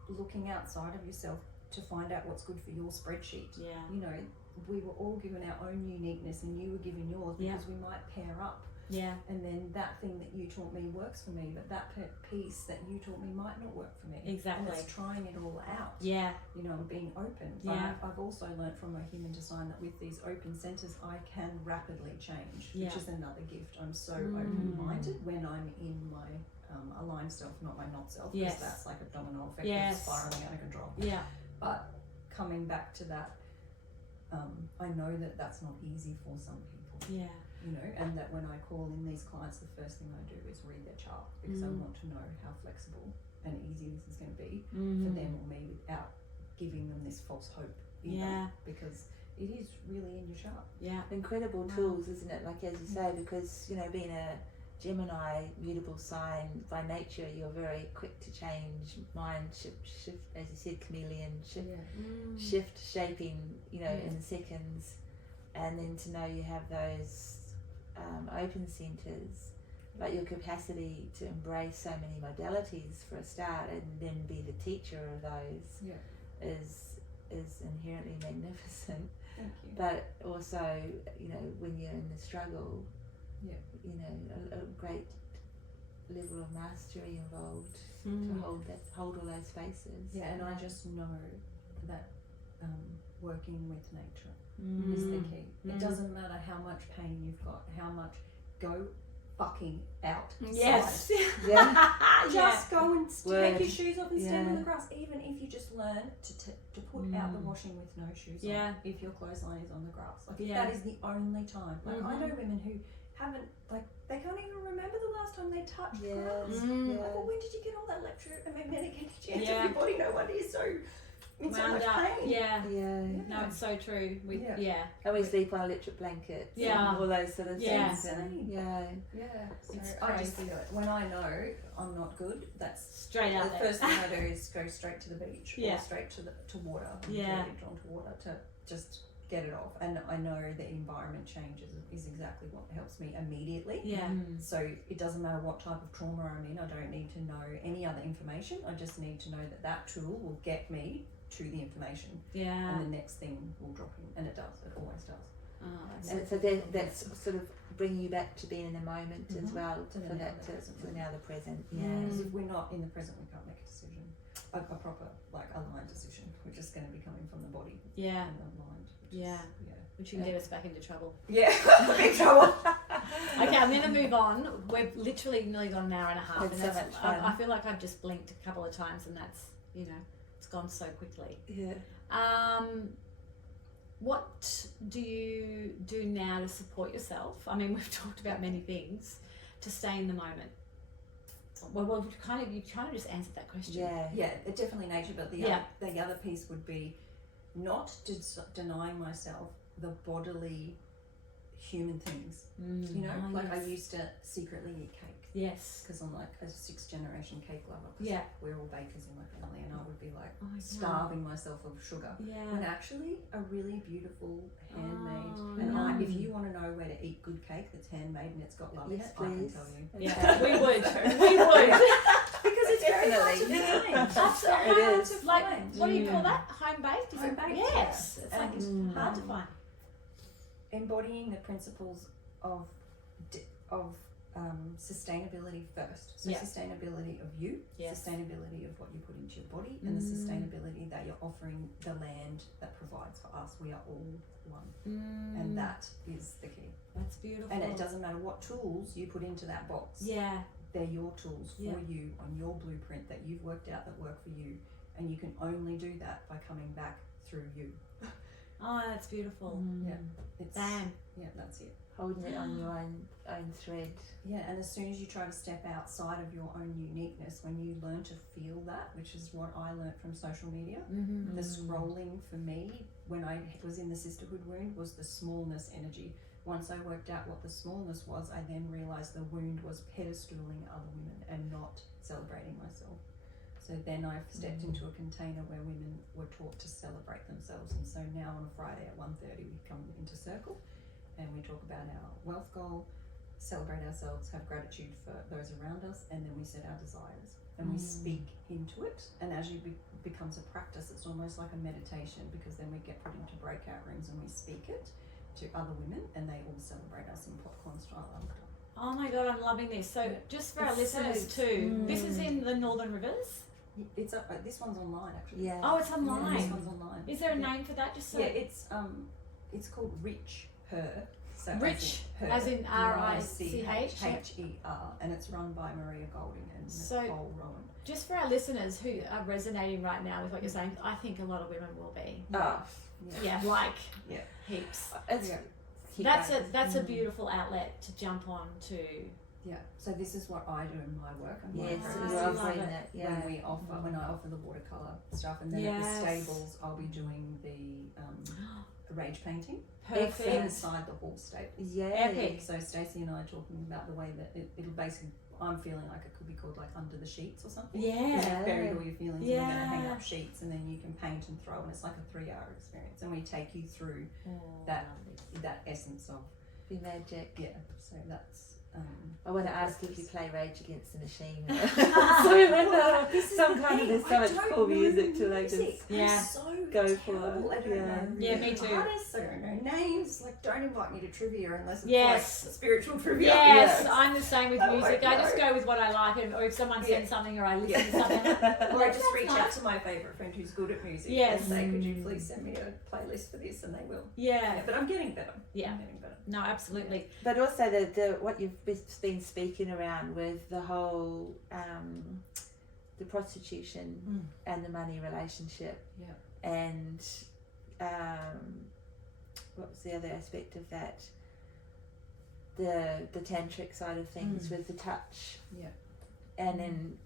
looking outside of yourself to find out what's good for your spreadsheet. You know, we were all given our own uniqueness, and you were given yours, because we might pair up. And then that thing that you taught me works for me, but that piece that you taught me might not work for me. Exactly. And it's trying it all out. You know, and being open. But I've also learned from my human design that with these open centers, I can rapidly change, which is another gift. I'm so open-minded when I'm in my aligned self, not my not self, because that's like a domino effect of spiraling out of control. But coming back to that, I know that that's not easy for some people. You know, and that when I call in these clients, the first thing I do is read their chart, because I want to know how flexible and easy this is going to be for them or me, without giving them this false hope either, because it is really in your chart. Incredible tools, isn't it? Like, as you say, because, you know, being a Gemini, mutable sign by nature, you're very quick to change, mind shift, as you said, chameleon, shift shaping, you know, in seconds, and then to know you have those open centers, like your capacity to embrace so many modalities for a start, and then be the teacher of those is inherently magnificent. Thank you. But also, you know, when you're in the struggle, you know, a great level of mastery involved to hold all those spaces. And I just know that working with nature is the key. It doesn't matter how much pain you've got, how much, go fucking out. Just go and take your shoes off and stand on the grass, even if you just learn to put out the washing with no shoes on, if your clothesline is on the grass. Like, if that is the only time. Like, I know women who haven't, like, they can't even remember the last time they touched grass. Like, well, when did you get all that electromagnetic energy out of your body? No wonder you're so in so much pain. No, it's so true. And we sleep on electric blankets. All those sort of things. So It's I just do it when I know I'm not good. That's straight out the first thing I do is go straight to the beach or straight to water. I'm really drawn to water to just get it off. And I know the environment change is exactly what helps me immediately. So it doesn't matter what type of trauma I'm in. I don't need to know any other information. I just need to know that tool will get me to the information, and the next thing will drop in, and it does. It always does. So that's sort of bringing you back to being in the moment as well, to now the present. Because if we're not in the present, we can't make a decision, a proper, like, aligned decision. We're just going to be coming from the body and the mind. Which can get us back into trouble. Big trouble. Okay, I'm going to move on. We've literally nearly gone an hour and a half, and that's so much fun. I feel like I've just blinked a couple of times, and that's, you know, it's gone so quickly. What do you do now to support yourself? I mean, we've talked about many things to stay in the moment. Well, you kind of just answered that question. Definitely nature, but the other piece would be not denying myself the bodily human things. You know, like, I used to secretly eat cake. Because I'm like a 6th generation cake lover. We're all bakers in my family, and I would be like starving myself of sugar. When actually a really beautiful handmade, and if you want to know where to eat good cake that's handmade and it's got love in it, I can tell you. We would. Because it's very hard to find. Absolutely, it is. Like, what do you call that? Home baked? Home baked. Yes, it's like, it's hard to find. Embodying the principles of sustainability first. So Yeah. sustainability of you, Yes. sustainability of what you put into your body, and the sustainability that you're offering the land that provides for us. We are all one, and that is the key. That's beautiful. And it doesn't matter what tools you put into that box. Yeah. They're your tools for Yeah. you on your blueprint that you've worked out that work for you, and you can only do that by coming back through you. Oh, that's beautiful. Yeah, it's Bam. yeah, that's it. Holding it on your own thread. Yeah, and as soon as you try to step outside of your own uniqueness, when you learn to feel that, which is what I learned from social media, the scrolling for me when I was in the sisterhood wound was the smallness energy. Once I worked out what the smallness was, I then realized the wound was pedestaling other women and not celebrating myself. So then I've stepped into a container where women were taught to celebrate themselves, and so now on a Friday at 1:30 we come into circle and we talk about our wealth goal, celebrate ourselves, have gratitude for those around us, and then we set our desires and we speak into it. And as you becomes a practice, it's almost like a meditation, because then we get put into breakout rooms and we speak it to other women and they all celebrate us in popcorn style after. Oh my God, I'm loving this. So just for our listeners too, this is in the Northern Rivers? It's this one's online actually. Yeah. Oh, it's online. Yeah, this one's online. Is there a name for that? Just so Yeah, it's called Rich Her. So Rich, her, as in RICH. HER, and it's run by Maria Golding and So- Nicole Rowan. Just for our listeners who are resonating right now with what you're saying, I think a lot of women will be. Oh, Yeah, like Yeah. heaps. it's Yeah. That's a beautiful outlet to jump on to. Yeah. So this is what I do in my work. And my yes, practice. you're I love offering it. that. Yeah. When I offer the watercolor stuff, and then at the stables I'll be doing the rage painting Perfect. inside the hall stables. Yeah. Epic. So Stacey and I are talking about the way that it'll basically, I'm feeling like it could be called like under the sheets or something. Yeah. You've buried all your feelings, and we're going to hang Yeah. up sheets, and then you can paint and throw, and it's like a 3-hour experience, and we take you through that essence of Be magic. yeah. So that's I want to ask if you play Rage Against the Machine. There's so much cool music to like just go for. I don't know. Yeah, me too. Artists, I don't know names. Like, don't invite me to trivia unless it's Yes. like spiritual trivia. Yes, I'm the same with music. I know. just go with what I like, or if someone sends something or I listen to something. Or I just That's reach nice. out to my favourite friend who's good at music Yes. and say, could you please send me a playlist for this, and they will. Yeah. But I'm getting better. Yeah. I'm getting better. No, absolutely. But also the what you've been speaking around with the whole the prostitution and the money relationship. Yeah. And what was the other aspect of that? The tantric side of things with the touch. Yeah. And then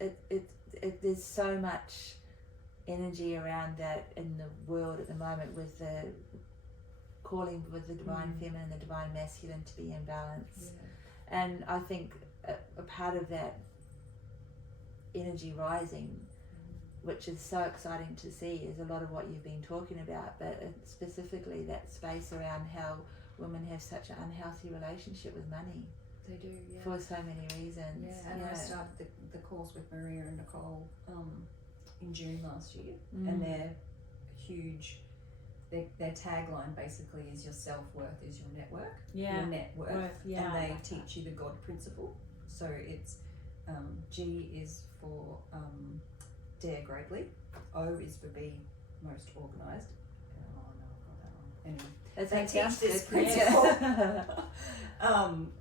it there's so much energy around that in the world at the moment, with the calling with the divine feminine and the divine masculine to be in balance. Yeah. And I think a part of that energy rising, which is so exciting to see, is a lot of what you've been talking about, but specifically that space around how women have such an unhealthy relationship with money They do, yeah. for so many reasons. Yeah, and I started the course with Maria and Nicole in June last year, and they're huge. Their tagline basically is your self-worth is your network. Yeah. Your net worth. Yeah. And they teach you the God principle. So it's G is for dare greatly. O is for be most organised. Oh no, I've got that one. Anyway, they teach this principle.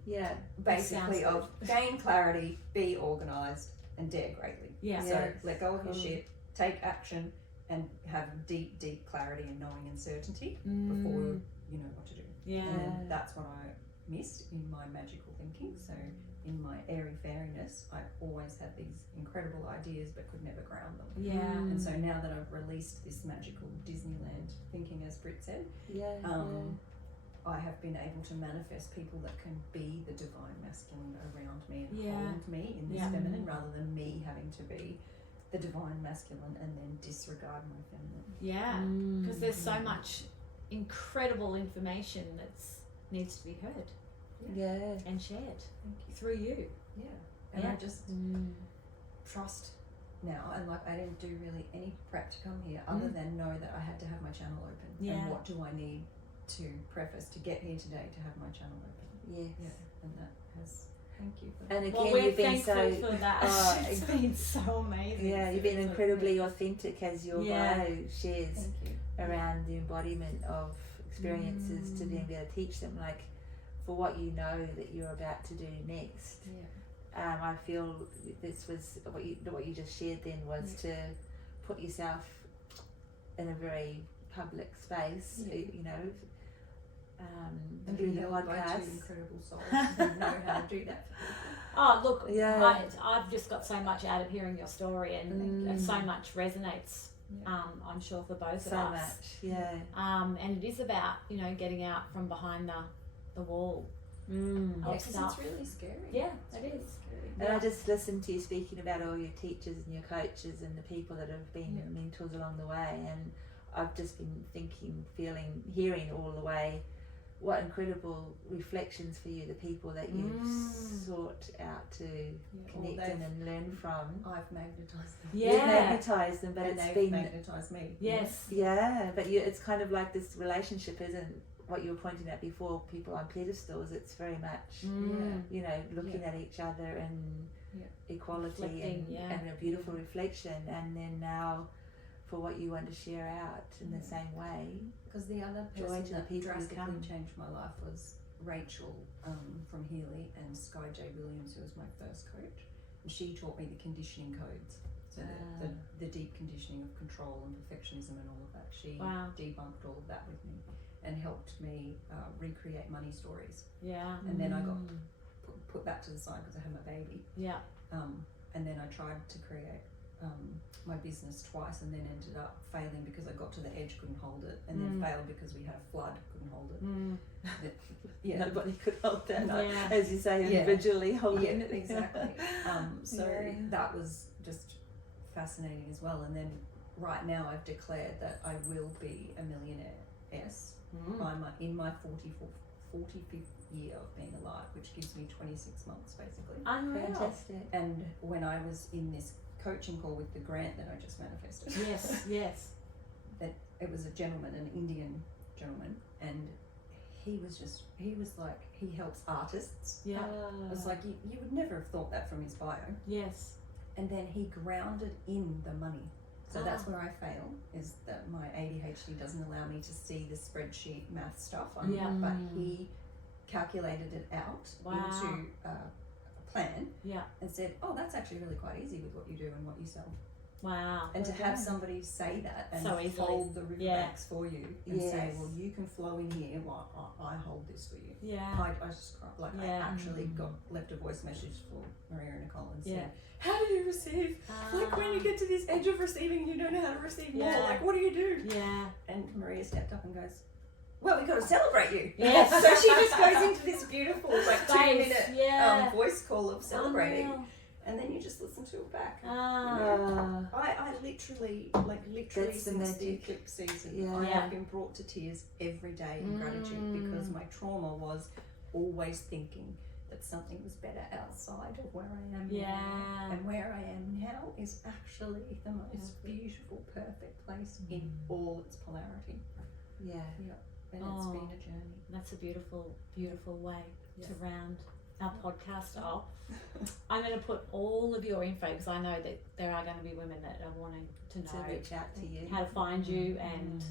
Yeah. Basically of gain clarity, be organised, and dare greatly. Yeah. So let go of your shit, take action, and have deep clarity and knowing and certainty before you know what to do. Yeah. And that's what I missed in my magical thinking. So in my airy fairiness, I always had these incredible ideas but could never ground them. Yeah. And so now that I've released this magical Disneyland thinking, as Britt said, I have been able to manifest people that can be the divine masculine around me and hold me in this feminine, rather than me having to be the divine masculine and then disregard my feminine. Yeah, because there's so much incredible information that needs to be heard and shared through you. Yeah, and I just trust now, and like I didn't do really any prep to come here other than know that I had to have my channel open. Yeah. And what do I need to preface to get here today to have my channel open? Yes. Yeah, and that has And again, Well, we're you've been thankful so for that. oh, It's been so amazing. yeah, you've been incredibly authentic as your bio shares Thank you. around the embodiment of experiences to being able to teach them, like for what you know that you're about to do next. I feel this was what you just shared then was to put yourself in a very public space, you know, and through the held by two podcast. incredible souls who know how to do that for people. Oh, look, Yeah. I've just got so much out of hearing your story, and so much resonates. I'm sure for both So of us. much, yeah. And it is about, you know, getting out from behind the wall. Because Stuff. it's really scary. Yeah, It's it really is. scary. And I just listened to you speaking about all your teachers and your coaches and the people that have been mentors along the way, and I've just been thinking, feeling, hearing all the way what incredible reflections for you, the people that you've sought out to connect in and learn from. I've magnetised them. Yeah. You've magnetised them, but And it's they've been magnetised me. Yes. yeah, but it's kind of like this relationship isn't what you were pointing at before, people on pedestals. It's very much you know, looking at each other and equality and a beautiful reflection, and then now for what you want to share out in the same way. Because the other Joy person to the that people who drastically come. changed my life was Rachel from Healy, and Sky J. Williams, who was my first coach. And she taught me the conditioning codes. So the deep conditioning of control and perfectionism and all of that. She debunked all of that with me and helped me recreate money stories. Yeah. And then I got put that to the side because I had my baby. Yeah. And then I tried to create my business twice, and then ended up failing because I got to the edge, couldn't hold it, and then failed because we had a flood, couldn't hold it. Nobody could hold that, Yeah. as you say, individually holding it. Exactly. So that was just fascinating as well. And then right now I've declared that I will be a millionaire. I'm in my 45th year of being alive, which gives me 26 months basically. Unreal. Fantastic. And when I was in this coaching call with the grant that I just manifested, Yes. that it was a gentleman, an Indian gentleman, and he was like, he helps artists. Yeah. It was like, you would never have thought that from his bio. Yes. And then he grounded in the money. So that's where I fail, is that my ADHD doesn't allow me to see the spreadsheet math stuff. But he calculated it out into a plan and said, oh, that's actually really quite easy with what you do and what you sell. Wow. And to have somebody say that and So easily. hold the riverbanks for you and say, well, you can flow in here while I hold this for you. Yeah. I just cried. Like, I actually left a voice message for Maria and Nicole and said, how do you receive? Like, when you get to this edge of receiving, you don't know how to receive more. Like, what do you do? Yeah. And Maria stepped up and goes, well, we've got to celebrate you. Yes. So she just goes into this beautiful, like, 2-minute voice call of celebrating. Unreal. And then you just listen to it back. I literally That's since the magic. eclipse season, I have been brought to tears every day in gratitude, because my trauma was always thinking that something was better outside of where I am now. And where I am now is actually the most beautiful, perfect place in all its polarity. Yeah. And it's been a journey. That's a beautiful, beautiful way to round our podcast off. I'm going to put all of your info, because I know that there are going to be women that are wanting to know To reach out to you. how to find you and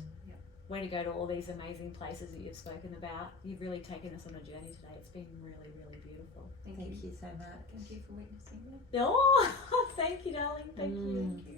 where to go to all these amazing places that you've spoken about. You've really taken us on a journey today. It's been really, really beautiful. Thank you so much. Thank you for witnessing me. Oh, thank you, darling. Thank you. Thank you.